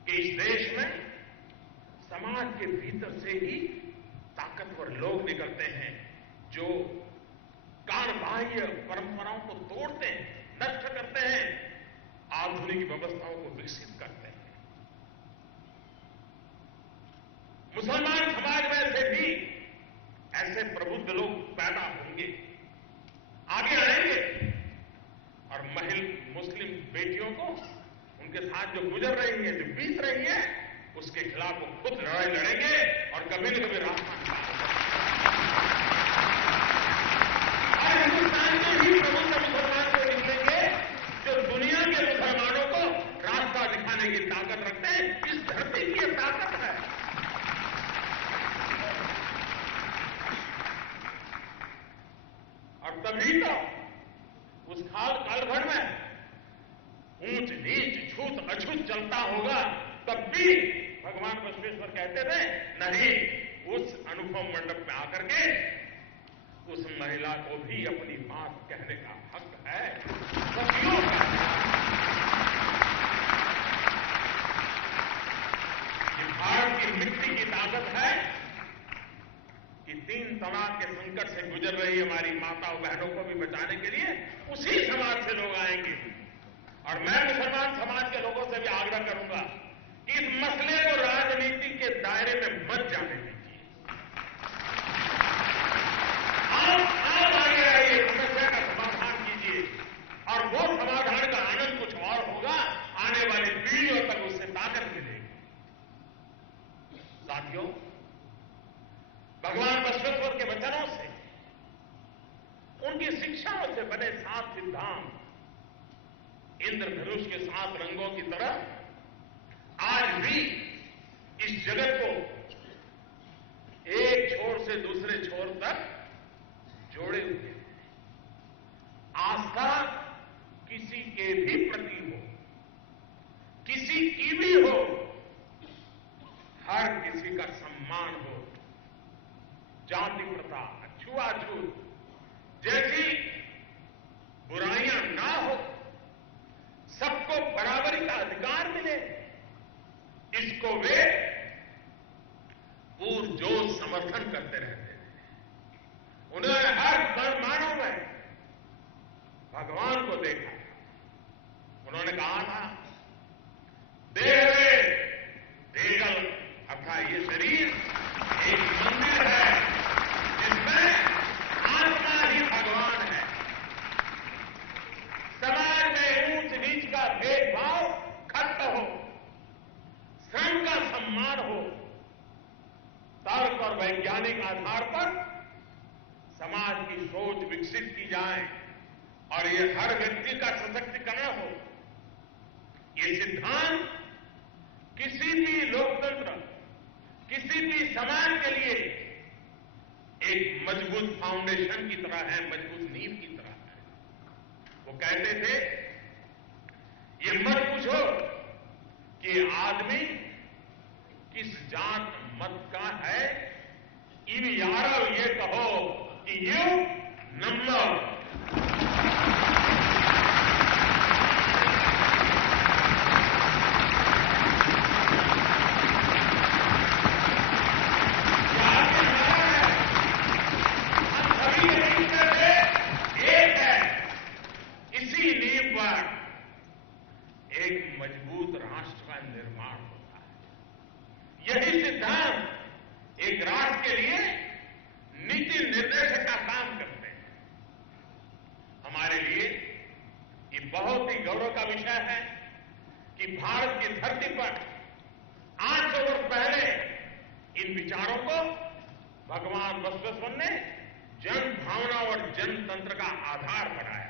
कि इस देश में समाज के भीतर से ही ताकतवर लोग निकलते हैं, जो कालबाह्य परंपराओं को तोड़ते हैं, नष्ट करते हैं, आधुनिक व्यवस्थाओं को विकसित करते हैं। मुसलमान समाज में से भी ऐसे प्रबुद्ध लोग पैदा होंगे, आगे आएंगे, और मुस्लिम बेटियों को उनके साथ जो गुजर रही है, जो बीत रही है, उसके खिलाफ वो खुद लड़ाई लड़ेंगे और कभी न कभी रास्ता निकालेंगे। और हिंदुस्तान के ही प्रबुद्ध मुसलमान जो निकलेंगे, जो दुनिया के मुसलमानों को रास्ता दिखाने की ताकत रखते हैं। इस धरती की ये ताकत है। और तभी तो उस कालखंड में ऊंच नीच छूत अछूत चलता होगा, तब भी भगवान बसवेश्वर कहते थे, नहीं, उस अनुभव मंडप में आकर के उस महिला को भी अपनी बात कहने का हक है, सदियों का। ये भारत की मिट्टी की ताकत है कि 3 तलाक के संकट से गुजर रही हमारी माताओं बहनों को भी बचाने के लिए उसी समाज से लोग आएंगे। और मैं मुसलमान समाज के लोगों से भी आग्रह करूंगा कि इस मसले को राजनीति के दायरे में मत जाने दीजिए। आप आगे आइए, समस्या का समाधान कीजिए, और वो समाधान का आनंद कुछ और होगा, आने वाली पीढ़ियों तक उससे ताकत मिलेगी। साथियों, भगवान बसवेश्वर के वचनों से, उनकी शिक्षाओं से बने 7 सिद्धांत इंद्रधनुष के 7 रंगों की तरह आज भी इस जगत को एक छोर से दूसरे छोर तक जोड़े हुए हैं। आस्था किसी के भी प्रति हो, किसी की भी हो, हर किसी का सम्मान हो, जाति प्रथा, छुआछूत जैसी बुराइयां ना हो, सबको बराबरी का अधिकार मिले, इसको वे पुरजोर समर्थन करते रहते हैं। उन्होंने हर परमाणु में भगवान को देखा। उन्होंने कहा था, देह देगल अर्थात ये शरीर एक मंदिर है जिसमें आत्मा ही भगवान है। समाज में ऊंच नीच का भेदभाव खत्म हो, श्रम का सम्मान हो, तर्क और वैज्ञानिक आधार पर समाज की सोच विकसित की जाए और ये हर व्यक्ति का सशक्तिकरण हो। ये सिद्धांत किसी भी लोकतंत्र, किसी भी समाज के लिए एक मजबूत फाउंडेशन की तरह है, मजबूत नींव की तरह है। वो कहते थे, ये मत पूछो कि आदमी किस जात मत का है, इव यारो ये कहो कि यू नंबर एक मजबूत राष्ट्र का निर्माण होता है। यही सिद्धांत एक राष्ट्र के लिए नीति निर्देशक का काम करते हैं। हमारे लिए ये बहुत ही गौरव का विषय है कि भारत की धरती पर 800 वर्ष पहले इन विचारों को भगवान बसवेश्वर ने जन भावना और जनतंत्र का आधार बनाया।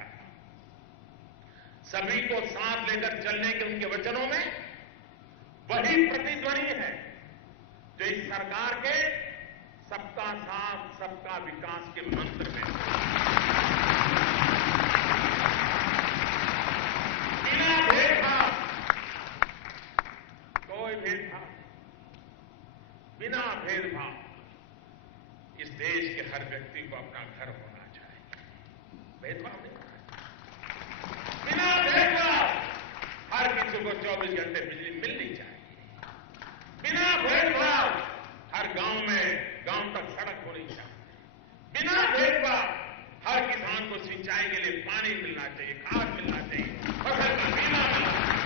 सभी को साथ लेकर चलने के उनके वचनों में वही प्रतिध्वनि है जो इस सरकार के सबका साथ सबका विकास के मंत्र में बिना भेदभाव, कोई भेदभाव, बिना भेदभाव इस देश के हर व्यक्ति को अपना घर होना चाहिए। भेदभाव नहीं, बिना भेदभाव हर किसी को 24 घंटे बिजली मिलनी चाहिए। बिना भेदभाव हर गांव तक सड़क होनी चाहिए। बिना भेदभाव हर किसान को सिंचाई के लिए पानी मिलना चाहिए, खाद मिलना चाहिए, फसल का बीमा मिलना चाहिए।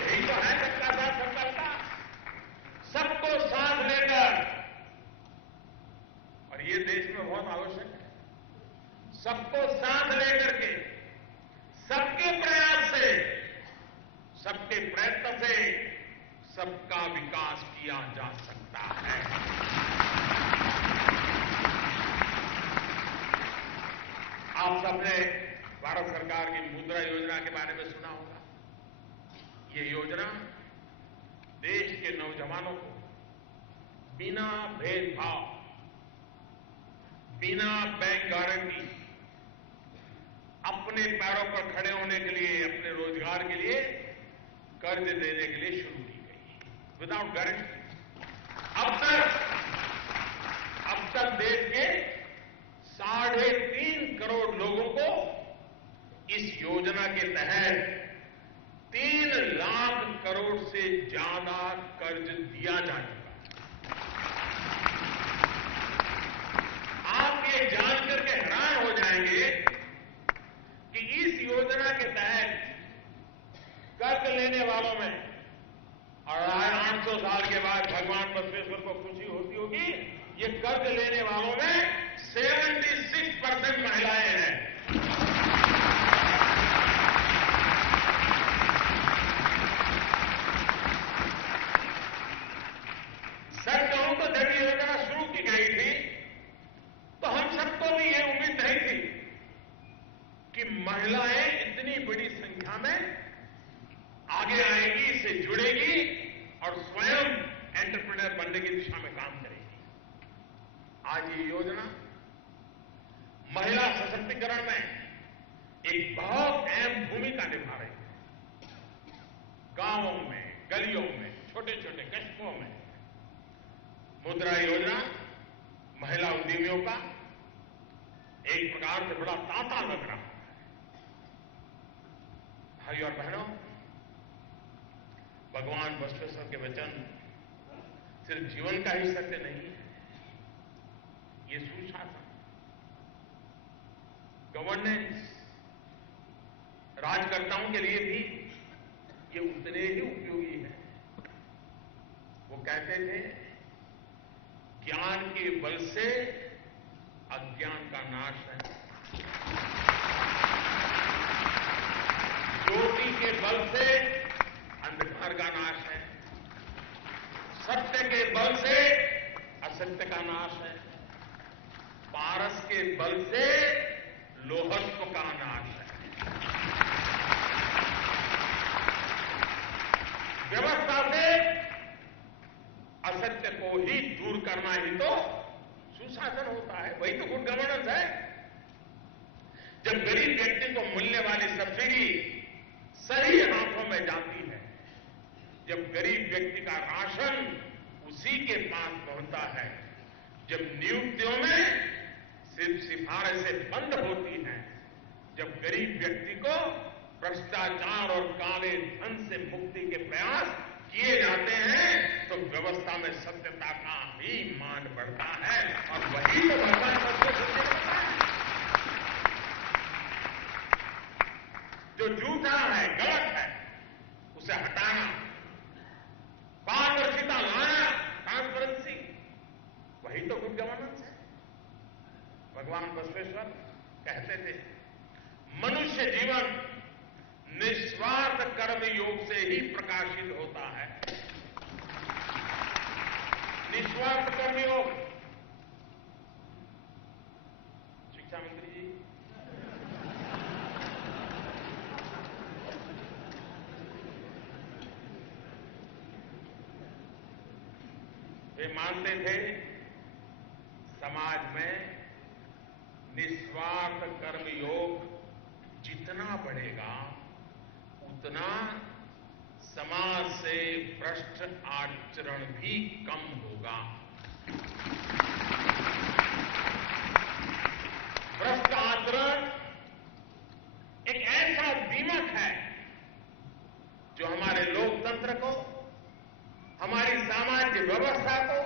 यही तो है सबका साथ सबका विकास, सबको साथ लेकर, और ये देश में बहुत आवश्यक है। सबको साथ लेकर के, सबके प्रयास से, सबके प्रयत्न से सबका विकास किया जा सकता है। आप सबने भारत सरकार की मुद्रा योजना के बारे में सुना होगा। ये योजना देश के नौजवानों को बिना भेदभाव, बिना बैंक गारंटी अपने पैरों पर खड़े होने के लिए, अपने रोजगार के लिए कर्ज देने के लिए शुरू की गई, विदाउट गारंटी। अब तक देश के 3.5 करोड़ लोगों को इस योजना के तहत 3 लाख करोड़ से ज्यादा कर्ज दिया जा चुका। आप ये जानकर के हैरान हो जाएंगे कि इस योजना के तहत कर्ज लेने वालों में, और 800 साल के बाद भगवान बसवेश्वर को खुशी होती होगी, ये कर्ज लेने वालों में 76% महिलाएं हैं। सच कहूं तो जब ये योजना शुरू की गई थी तो हम सबको भी ये उम्मीद नहीं थी कि महिलाएं इतनी बड़ी संख्या में आगे आएगी, इससे जुड़ेगी और स्वयं एंटरप्रेन्योर बनने की दिशा में काम करेगी। आज ये योजना महिला सशक्तिकरण में एक बहुत अहम भूमिका निभा रही है। गांवों में, गलियों में, छोटे छोटे कस्बों में मुद्रा योजना महिला उद्यमियों का एक प्रकार से बड़ा तांता लग रहा है। भाई और बहनों, भगवान बसवेश्वर के वचन सिर्फ जीवन का ही सत्य नहीं है, ये सुशासन, गवर्नेंस, राजकर्ताओं के लिए भी ये उतने ही उपयोगी है। वो कहते थे, ज्ञान के बल से अज्ञान का नाश है, ज्योति के बल से अंधकार का नाश है, सत्य के बल से असत्य का नाश है, पारस के बल से लोहत्व का नाश है। व्यवस्था से असत्य को ही दूर करना ही तो सुशासन होता है, वही तो गुड गवर्नेंस है। जब गरीब व्यक्ति को मिलने वाली सब्सिडी सही हाथों में जाती है, जब गरीब व्यक्ति का राशन उसी के पास पहुंचता है, जब नियुक्तियों में सिर्फ सिफारिशें बंद होती हैं, जब गरीब व्यक्ति को भ्रष्टाचार और काले धन से मुक्ति के प्रयास किए जाते हैं, तो व्यवस्था में सत्यता का ही मान बढ़ता है और वही तो भगवान है। जो झूठा है, गलत है, उसे हटाना, पारदर्शिता लाना, ट्रांसपेरेंसी, वही तो गुड गवर्नेंस है। भगवान बसवेश्वर कहते थे, मनुष्य जीवन निस्वार्थ कर्म योग से ही प्रकाशित होता है। निस्वार्थ कर्म योग। शिक्षा मंत्री जी, वे मानते थे समाज में निस्वार्थ कर्म योग जितना बढ़ेगा उतना समाज से भ्रष्ट आचरण भी कम होगा। भ्रष्ट आचरण एक ऐसा दीमक है जो हमारे लोकतंत्र को, हमारी सामाजिक व्यवस्था को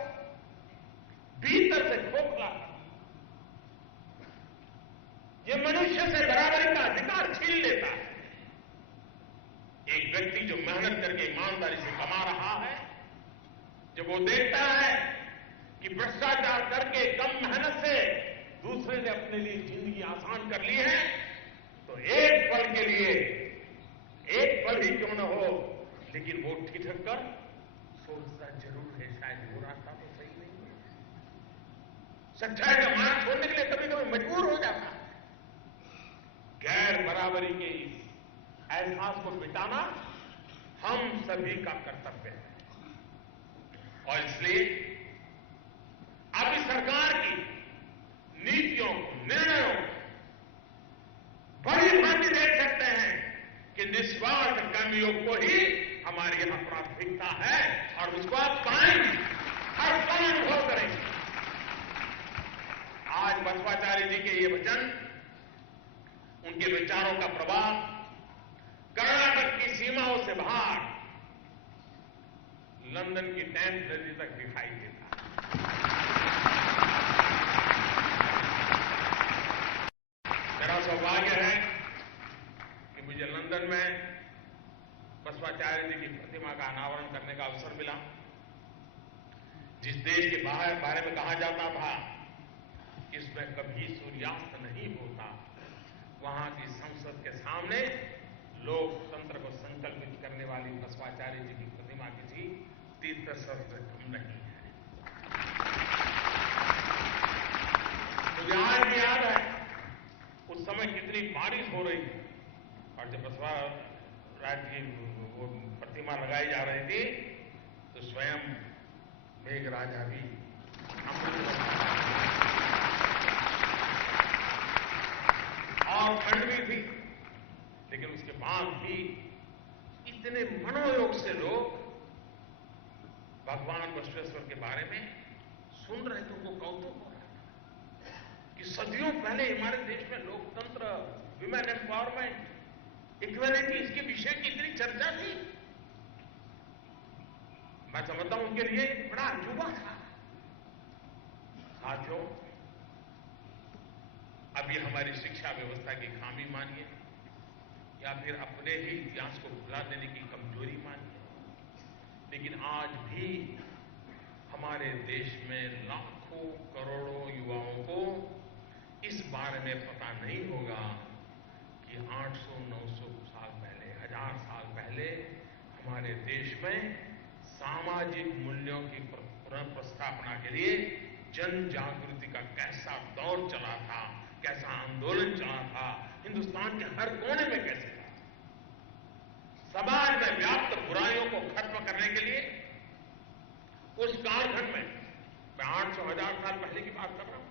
भीतर से खोखला, ये मनुष्य से बराबरी का अधिकार छीन लेता है। एक व्यक्ति जो मेहनत करके ईमानदारी से कमा रहा है, जब वो देखता है कि भ्रष्टाचार करके कम मेहनत से दूसरे ने अपने लिए जिंदगी आसान कर ली है, तो एक पल के लिए, एक पल ही क्यों न हो, लेकिन वो ठिठक कर सोचता जरूर है, शायद वो रास्ता तो सही नहीं है। सच्चाई का मार्ग छोड़ने के लिए कभी कभी मजबूर हो जाता है। गैर बराबरी के इस एहसास को मिटाना हम सभी का कर्तव्य है और इसलिए अब इस सरकार की नीतियों को, निर्णयों को बड़ी भांति देख सकते हैं कि निस्वार्थ कर्मयोग को ही हमारी यहां प्राथमिकता है और उसको आप पाएंगे, हर पल अनुभव करेंगे। आज बसवाचार्य जी के ये वचन, उनके विचारों का प्रभाव कर्नाटक की सीमाओं से बाहर लंदन की टेम्स नदी तक दिखाई देता है। मेरा सौभाग्य है कि मुझे लंदन में बसवाचार्य जी की प्रतिमा का अनावरण करने का अवसर मिला। जिस देश के बारे में कहा जाता था इसमें कभी सूर्यास्त नहीं होता, वहां की संसद के सामने लोकतंत्र को संकल्पित करने वाली बसवाचार्य जी की प्रतिमा किसी तीर्थ स्थल से कम नहीं है। मुझे आज भी याद है उस समय कितनी बारिश हो रही थी और जब बसवाराज की वो प्रतिमा लगाई जा रही थी तो स्वयं मेघराजा भी और ठंड भी थी, लेकिन उसके बाद भी इतने मनोयोग से लोग भगवान बसवेश्वर के बारे में सुन रहे थे, उनको कौतुक हो रहा था कि सदियों पहले हमारे देश में लोकतंत्र, विमेन एम्पावरमेंट, इक्वालिटी, इसके विषय की इतनी चर्चा थी। मैं समझता हूं उनके लिए बड़ा अजूबा था। साथियों, अभी हमारी शिक्षा व्यवस्था की खामी मानिए या फिर अपने ही इतिहास को भुला देने की कमजोरी मानिए, लेकिन आज भी हमारे देश में लाखों करोड़ों युवाओं को इस बारे में पता नहीं होगा कि 800-900 साल पहले, 1000 साल पहले हमारे देश में सामाजिक मूल्यों की पुनर्प्रस्थापना के लिए जन जागृति का कैसा दौर चला था, कैसा आंदोलन चला था, हिंदुस्तान के हर कोने में कैसे था। समाज में व्याप्त बुराइयों को खत्म करने के लिए उस कालखंड में, मैं 800-1000 साल पहले की बात कर रहा हूं,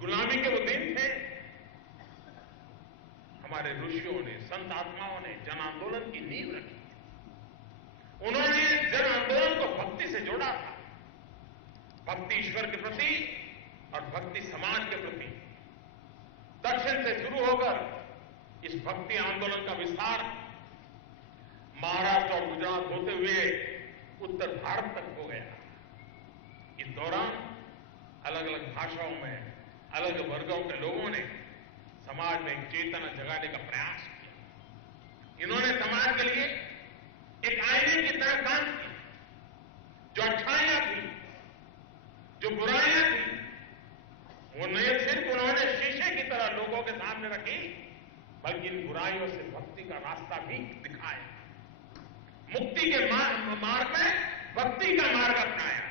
गुलामी के वो दिन थे। हमारे ऋषियों ने, संत आत्माओं ने जन आंदोलन की नींव रखी। उन्होंने जन आंदोलन को भक्ति से जोड़ा था, भक्ति ईश्वर के प्रति और भक्ति समाज के प्रति। दक्षिण से शुरू होकर इस भक्ति आंदोलन का विस्तार महाराष्ट्र और गुजरात होते हुए उत्तर भारत तक हो गया। इस दौरान अलग अलग भाषाओं में अलग वर्गों के लोगों ने समाज में एक चेतना जगाने का प्रयास किया। इन्होंने समाज के लिए एक आईने की तरह काम किया। जो अच्छाइयां थी, जो बुराइयां थी, वो न सिर्फ उन्होंने शीशे की तरह लोगों के सामने रखी, बल्कि इन बुराइयों से भक्ति का रास्ता भी दिखाया। मुक्ति के मार्ग में भक्ति का मार्ग अपनाया।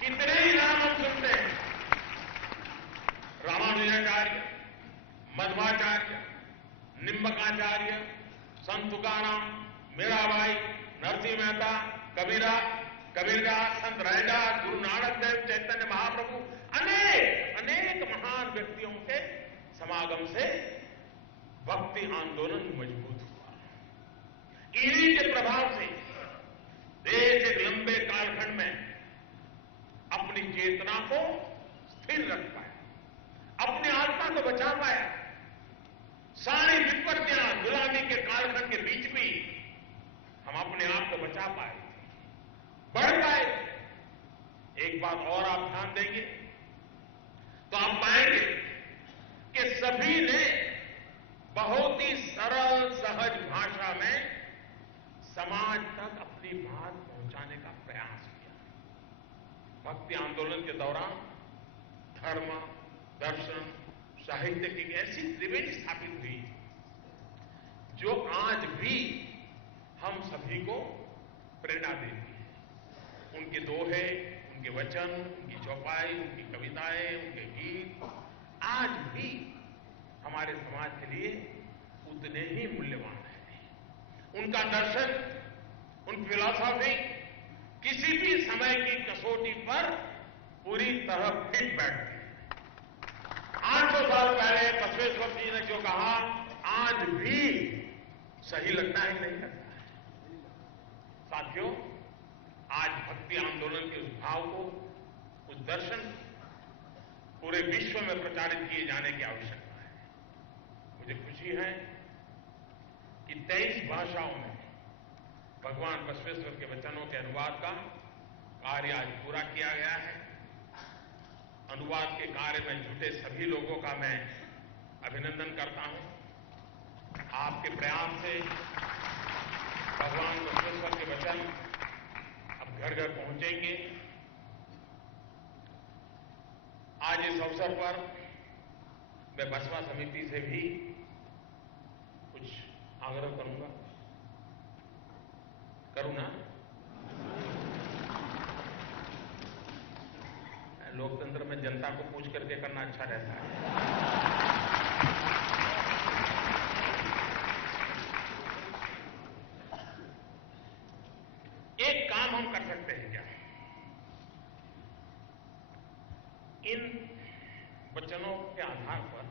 कितने ही नाम हम सुनते हैं, रामानुजाचार्य, मध्वाचार्य, निम्बकाचार्य, संत तुकाराम, मीराबाई, नरसिंह मेहता, कबीरदास, संत रैदास, गुरु नानक देव, चैतन्य महाप्रभु, अनेक महान व्यक्तियों के समागम से भक्ति आंदोलन मजबूत हुआ। इन्हीं के प्रभाव से देश एक लंबे कालखंड में अपनी चेतना को स्थिर रख पाया, अपनी आत्मा को बचा पाया। सारी विपत्तियां, गुलामी के कालखंड के बीच भी हम अपने आप को बचा पाए, बढ़ पाए। एक बात और आप ध्यान देंगे तो आप पाएंगे कि सभी ने बहुत ही सरल सहज भाषा में समाज तक अपनी बात पहुंचाने का प्रयास किया। भक्ति आंदोलन के दौरान धर्म, दर्शन, साहित्य की ऐसी त्रिवेणी स्थापित हुई जो आज भी हम सभी को प्रेरणा देती है। उनके दोहे, उनके वचन, उनकी चौपाई, उनकी कविताएं, उनके गीत आज भी हमारे समाज के लिए उतने ही मूल्यवान है। उनका दर्शन, उनकी फिलॉसफी किसी भी समय की कसौटी पर पूरी तरह फिट बैठती है। 800 साल पहले बसवेश्वर जी ने जो कहा, आज भी सही लगता है कि नहीं लगता है? साथियों, आज भक्ति आंदोलन के उस भाव को, उस दर्शन पूरे विश्व में प्रचारित किए जाने की आवश्यकता है। मुझे खुशी है कि 23 भाषाओं में भगवान बसवेश्वर के वचनों के अनुवाद का कार्य आज पूरा किया गया है। अनुवाद के कार्य में जुटे सभी लोगों का मैं अभिनंदन करता हूं। आपके प्रयास से भगवान बसवेश्वर के वचन अब घर घर पहुंचेंगे। आज इस अवसर पर मैं बसपा समिति से भी कुछ आग्रह करूंगा। करूं ना? लोकतंत्र में जनता को पूछ करके करना अच्छा रहता है। एक काम हम कर सकते हैं क्या? इन वचनों के आधार पर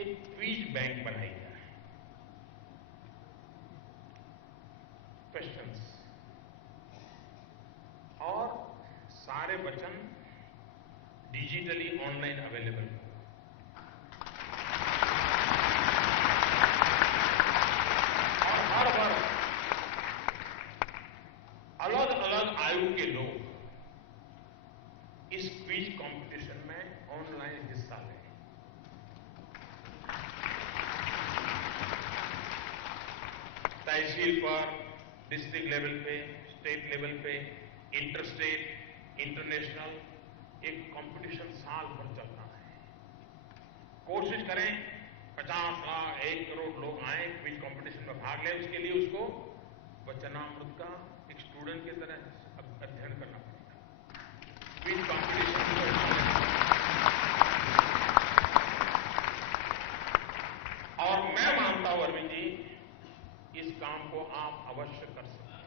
एक क्विज बैंक बनाई जाए। क्वेश्चंस और सारे वचन डिजिटली ऑनलाइन अवेलेबल हो। और हर वर्ग, अलग अलग आयु के लोग इस क्विज कंपटीशन में ऑनलाइन हिस्सा लें। तहसील पर, डिस्ट्रिक्ट लेवल पे, स्टेट लेवल पे, इंटर स्टेट, इंटरनेशनल एक कंपटीशन साल भर चलता है। कोशिश करें 50 लाख, 1 करोड़ लोग आए, क्विज कंपटीशन में भाग लें। उसके लिए उसको वचनामृत का एक स्टूडेंट की तरह अध्ययन करना पड़ेगा। क्विज कंपटीशन और मैं मानता हूं अरविंद जी, इस काम को आप अवश्य कर सकते हैं।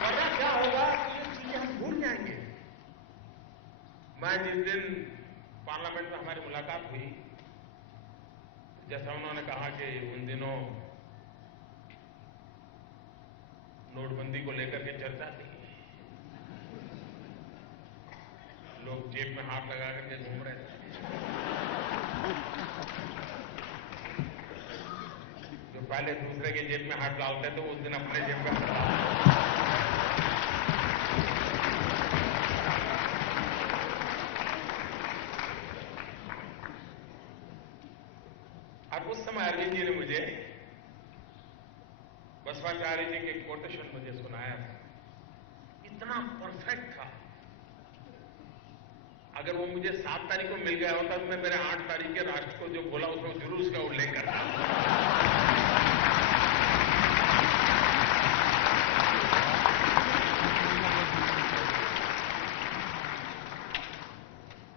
वरना क्या होगा कि ये चीजें हम भूल जाएंगे। मैं जिस दिन पार्लियामेंट में हमारी मुलाकात हुई जैसा उन्होंने कहा कि उन दिनों नोटबंदी को लेकर के चर्चा थी, लोग जेब में हाथ लगा करके घूम रहे थे। जो पहले दूसरे के जेब में हाथ डालते थे, उस दिन अपने जेब में हाथ डालते। और उस समय अरविंद जी ने मुझे बसवाचार्य जी के कोटेशन मुझे सुनाया था, इतना परफेक्ट था। अगर वो मुझे 7 तारीख को मिल गया होता तो मैं मेरे 8 तारीख के राष्ट्र को जो बोला उसमें जरूर उसका उल्लेख करता।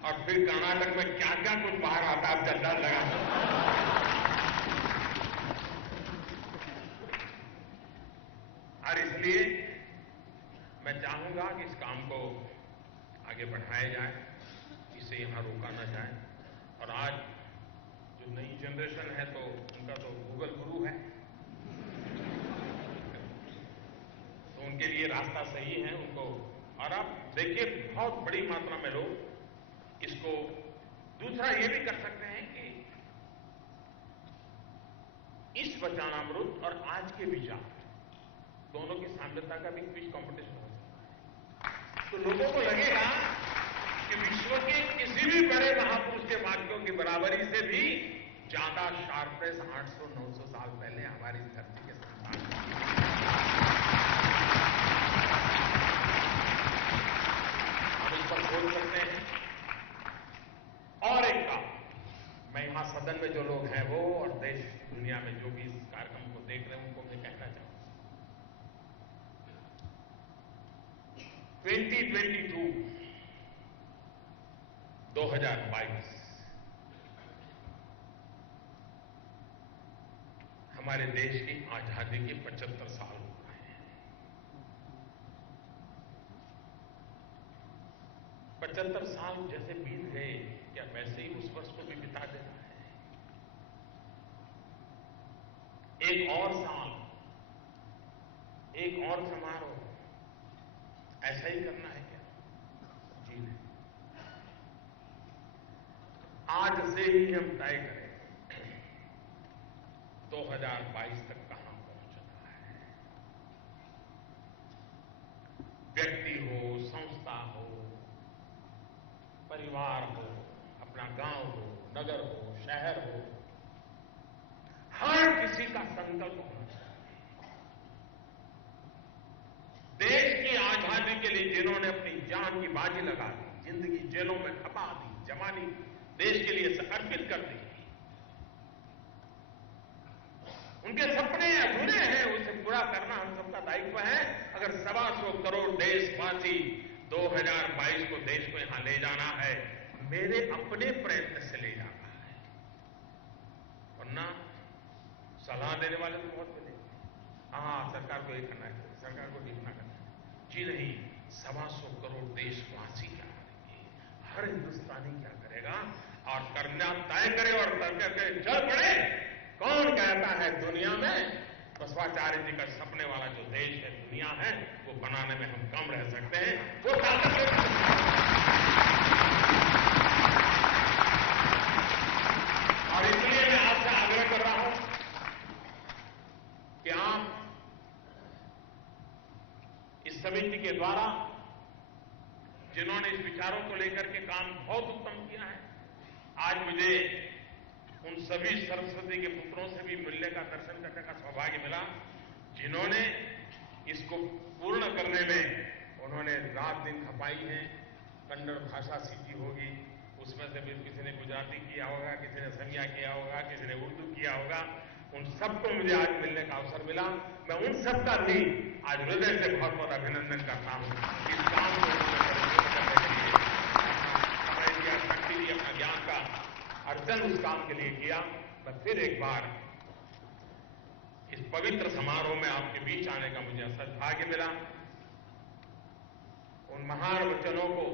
और फिर कर्नाटक में क्या क्या कुछ बाहर आता है, अब डर लगा। और इसलिए मैं चाहूंगा कि इस काम को आगे बढ़ाया जाए, इसे यहां रोका न जाए। और आज जो नई जनरेशन है तो उनका तो गूगल गुरु है, तो उनके लिए रास्ता सही है उनको। और आप देखिए बहुत बड़ी मात्रा में लोग इसको, दूसरा ये भी कर सकते हैं कि इस वचनामृत और आज के विचार दोनों की साम्यता का भी क्विज कॉम्पिटिशन हो सकता है। तो लोगों को लगेगा कि विश्व के किसी भी बड़े महापुरुष के वाक्यों की बराबरी से भी ज्यादा शार्पनेस 800-900 साल पहले हमारी धरती के संतान। हम इस पर बोल सकते हैं। और एक काम, मैं यहां सदन में जो लोग हैं वो और देश दुनिया में जो भी इस कार्यक्रम को देख रहे हैं उनको मैं कहना चाहूंगा, 2022 हमारे देश की आजादी के 75 साल हो गए हैं। 75 साल जैसे बीत गए, क्या वैसे ही उस वर्ष को भी बिता देना है? एक और साल, एक और समारोह, ऐसा ही करना है क्या? जी नहीं। आज से ही हम तय करें 2022 तक कहां पहुंचना है। व्यक्ति हो, संस्था हो, परिवार हो, अपना गांव हो, नगर हो, शहर हो, हर किसी का संकल्प होना चाहिए। देश की आजादी के लिए जिन्होंने अपनी जान की बाजी लगा दी, जिंदगी जेलों में खपा दी, जवानी देश के लिए अर्पित कर दी, उनके सपने अधूरे हैं, उसे पूरा करना हम सबका दायित्व है। अगर 125 करोड़ देशवासी 2022 को देश को यहां ले जाना है, मेरे अपने प्रयत्न से ले जाना है। वरना सलाह देने वाले तो बहुत मिले, हाँ सरकार को ये करना है, सरकार को देखना करना है। जी नहीं, 125 करोड़ देशवासी क्या करेंगे, हर हिंदुस्तानी क्या करेगा, और करना तय करे और तय करके चल पड़े। कौन कहता है दुनिया में बसवाचार्य जी का सपने वाला जो देश है, दुनिया है, वो बनाने में हम कम रह सकते हैं, वो ताकत ले सकते हैं। और इसलिए मैं आपसे आग्रह कर रहा हूं कि आप इस समिति के द्वारा जिन्होंने इस विचारों को लेकर के काम बहुत उत्तम किया है, आज मुझे उन सभी सरस्वती के पुत्रों से भी मिलने का, दर्शन करने का सौभाग्य मिला, जिन्होंने इसको पूर्ण करने में उन्होंने रात दिन खपाई है। कन्नड़ भाषा सीखी होगी, उसमें से भी किसी ने गुजराती किया होगा, किसी ने असमिया किया होगा, किसी ने उर्दू किया होगा। उन सबको मुझे आज मिलने का अवसर मिला। मैं उन सबका भी आज हृदय से बहुत बहुत अभिनंदन करता हूं। इस काम को करने के लिए समय दिया, शक्ति दी, अपना ज्ञान का अर्जन उस काम के लिए किया। मैं फिर एक बार इस पवित्र समारोह में आपके बीच आने का मुझे सद्भाग्य मिला। उन महान वचनों को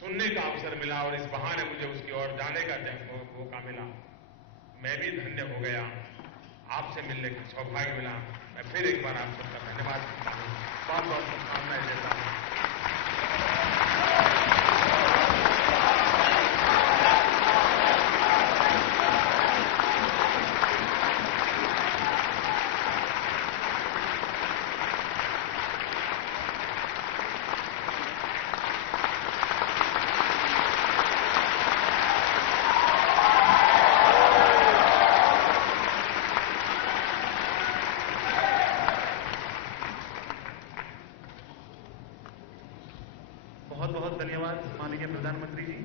सुनने का अवसर मिला और इस बहाने मुझे उसकी ओर जाने का मौका मिला। मैं भी धन्य हो गया, आपसे मिलने का सौभाग्य मिला। मैं फिर एक बार आप सबका धन्यवाद करता हूँ, बहुत बहुत शुभकामनाएं देता हूँ। बहुत बहुत धन्यवाद माननीय प्रधानमंत्री जी।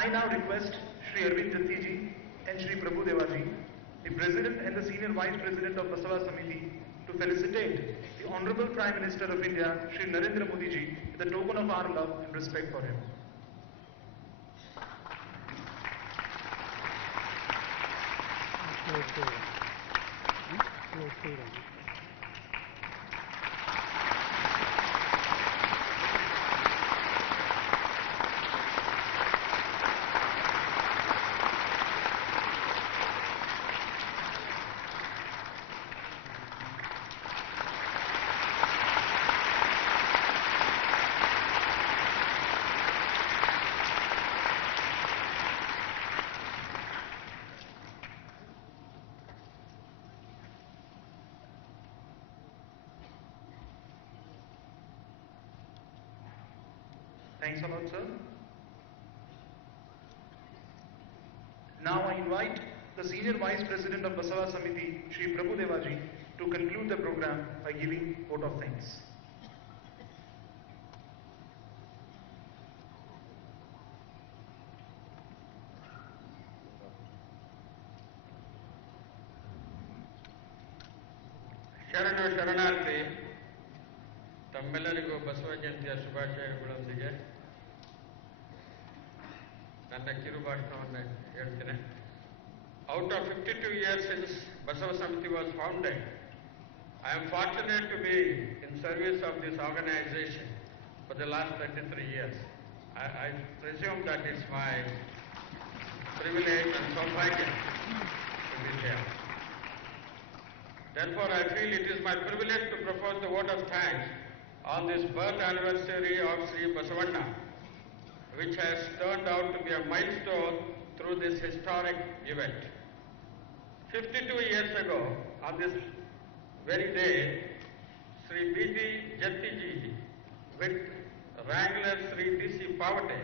I now request Shri Arvind Jatti ji and Shri Prabhu Deva ji, the President and the Senior Vice President of Basava Samiti, to felicitate the Honorable Prime Minister of India, Shri Narendra Modi ji, with a token of our love and respect for him. Thanks a lot, sir. Now I invite the Senior Vice President of Basava Samiti, Shri Prabhu Deva ji, to conclude the program by giving vote of thanks. ಶರಣು ಶರಣಾರ್ಥಿ. ತಮ್ಮೆಲ್ಲರಿಗೂ ಬಸವ ಜಯಂತಿಯ ಶುಭಾಶಯಗಳೊಂದಿಗೆ ನನ್ನ ಕಿರು ಭಾಷಣವನ್ನು ಹೇಳ್ತೇನೆ. Out of 52 years since Basava Samiti was founded, I am fortunate to be in service of this organization for the last 33 years. I presume that it's my privilege and saubhagya to be here. Therefore, I feel it is my privilege to propose the vote of thanks on this birth anniversary of Sri Basavanna, which has turned out to be a milestone through this historic event. 52 years ago, on this very day, Sri B.D. Jatti ji, with Wrangler Sri D.C. Pavate,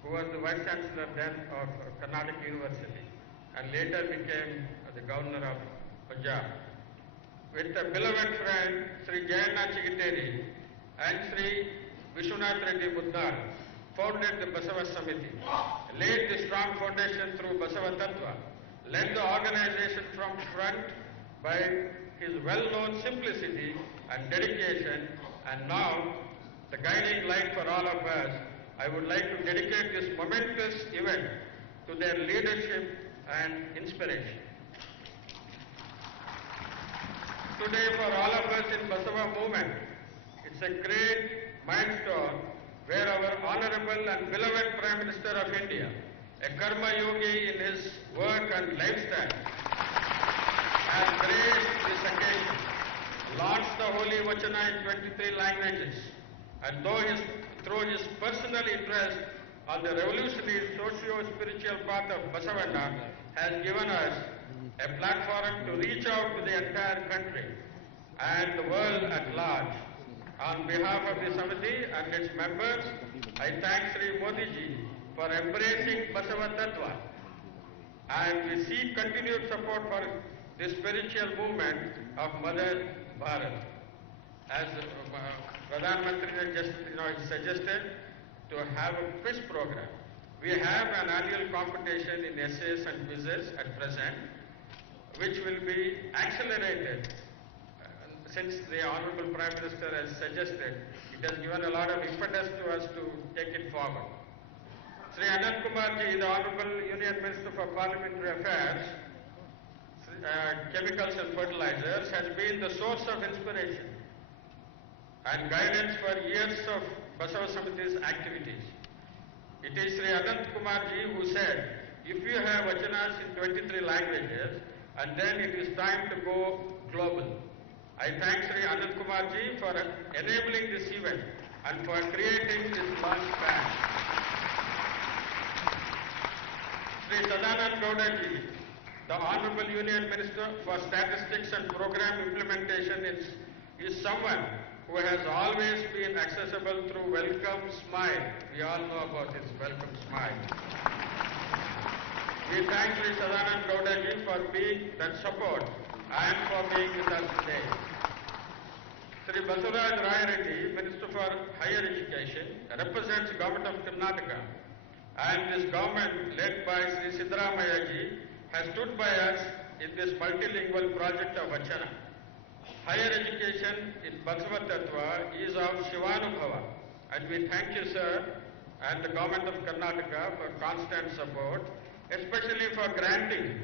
who was the Vice Chancellor then of Karnataka University, and later became the Governor of Punjab, with a beloved friend, Sri Jayanna Chigiteri and Sri Vishwanath Reddy Muddar, founded the Basava Samiti, laid the strong foundation through Basava Tattva, led the organization from front by his well-known simplicity and dedication, and now the guiding light for all of us. I would like to dedicate this momentous event to their leadership and inspiration. Today, for all of us in Basava movement, it's a great milestone where our honorable and beloved Prime Minister of India, a karma yogi in his work and lifestyle, has graced this occasion, launched the Holy Vachana in 23 languages, and through his personal interest on the revolutionary socio-spiritual path of Basavanna, has given us a platform to reach out to the entire country and the world at large. On behalf of the Samiti and its members, I thank Sri Modi ji for embracing Basava Tattva, and we seek continued support for the spiritual movement of Mother Bharat. As Pradhan Mantri just suggested to have a quiz program. We have an annual competition in essays and quizzes at present, which will be accelerated since the Honorable Prime Minister has suggested. It has given a lot of impetus to us to take it forward. Sri Anant Kumar ji, the Honorable Union Minister for Parliamentary Affairs, Chemicals and Fertilizers, has been the source of inspiration and guidance for years of Basava Samiti's activities. It is Sri Anant Kumar ji who said, if you have vachanas in 23 languages, and then it is time to go global. I thank Sri Anant Kumar ji for enabling this event and for creating this launch pad. Sri Sadanand Gowda ji, the Honorable Union Minister for Statistics and Program Implementation is someone who has always been accessible through Welcome Smile. We all know about his Welcome Smile. We thank Sri Sadanand Gowda ji for being that support and for being with us today. Sri Basuraj Rai Reddy, Minister for Higher Education, represents the Government of Karnataka, and this government led by Sri Siddaramaiah ji has stood by us in this multilingual project of Vachana. Higher education in Basava Tattva is of Shivanubhava, and we thank you, sir, and the Government of Karnataka for constant support, especially for granting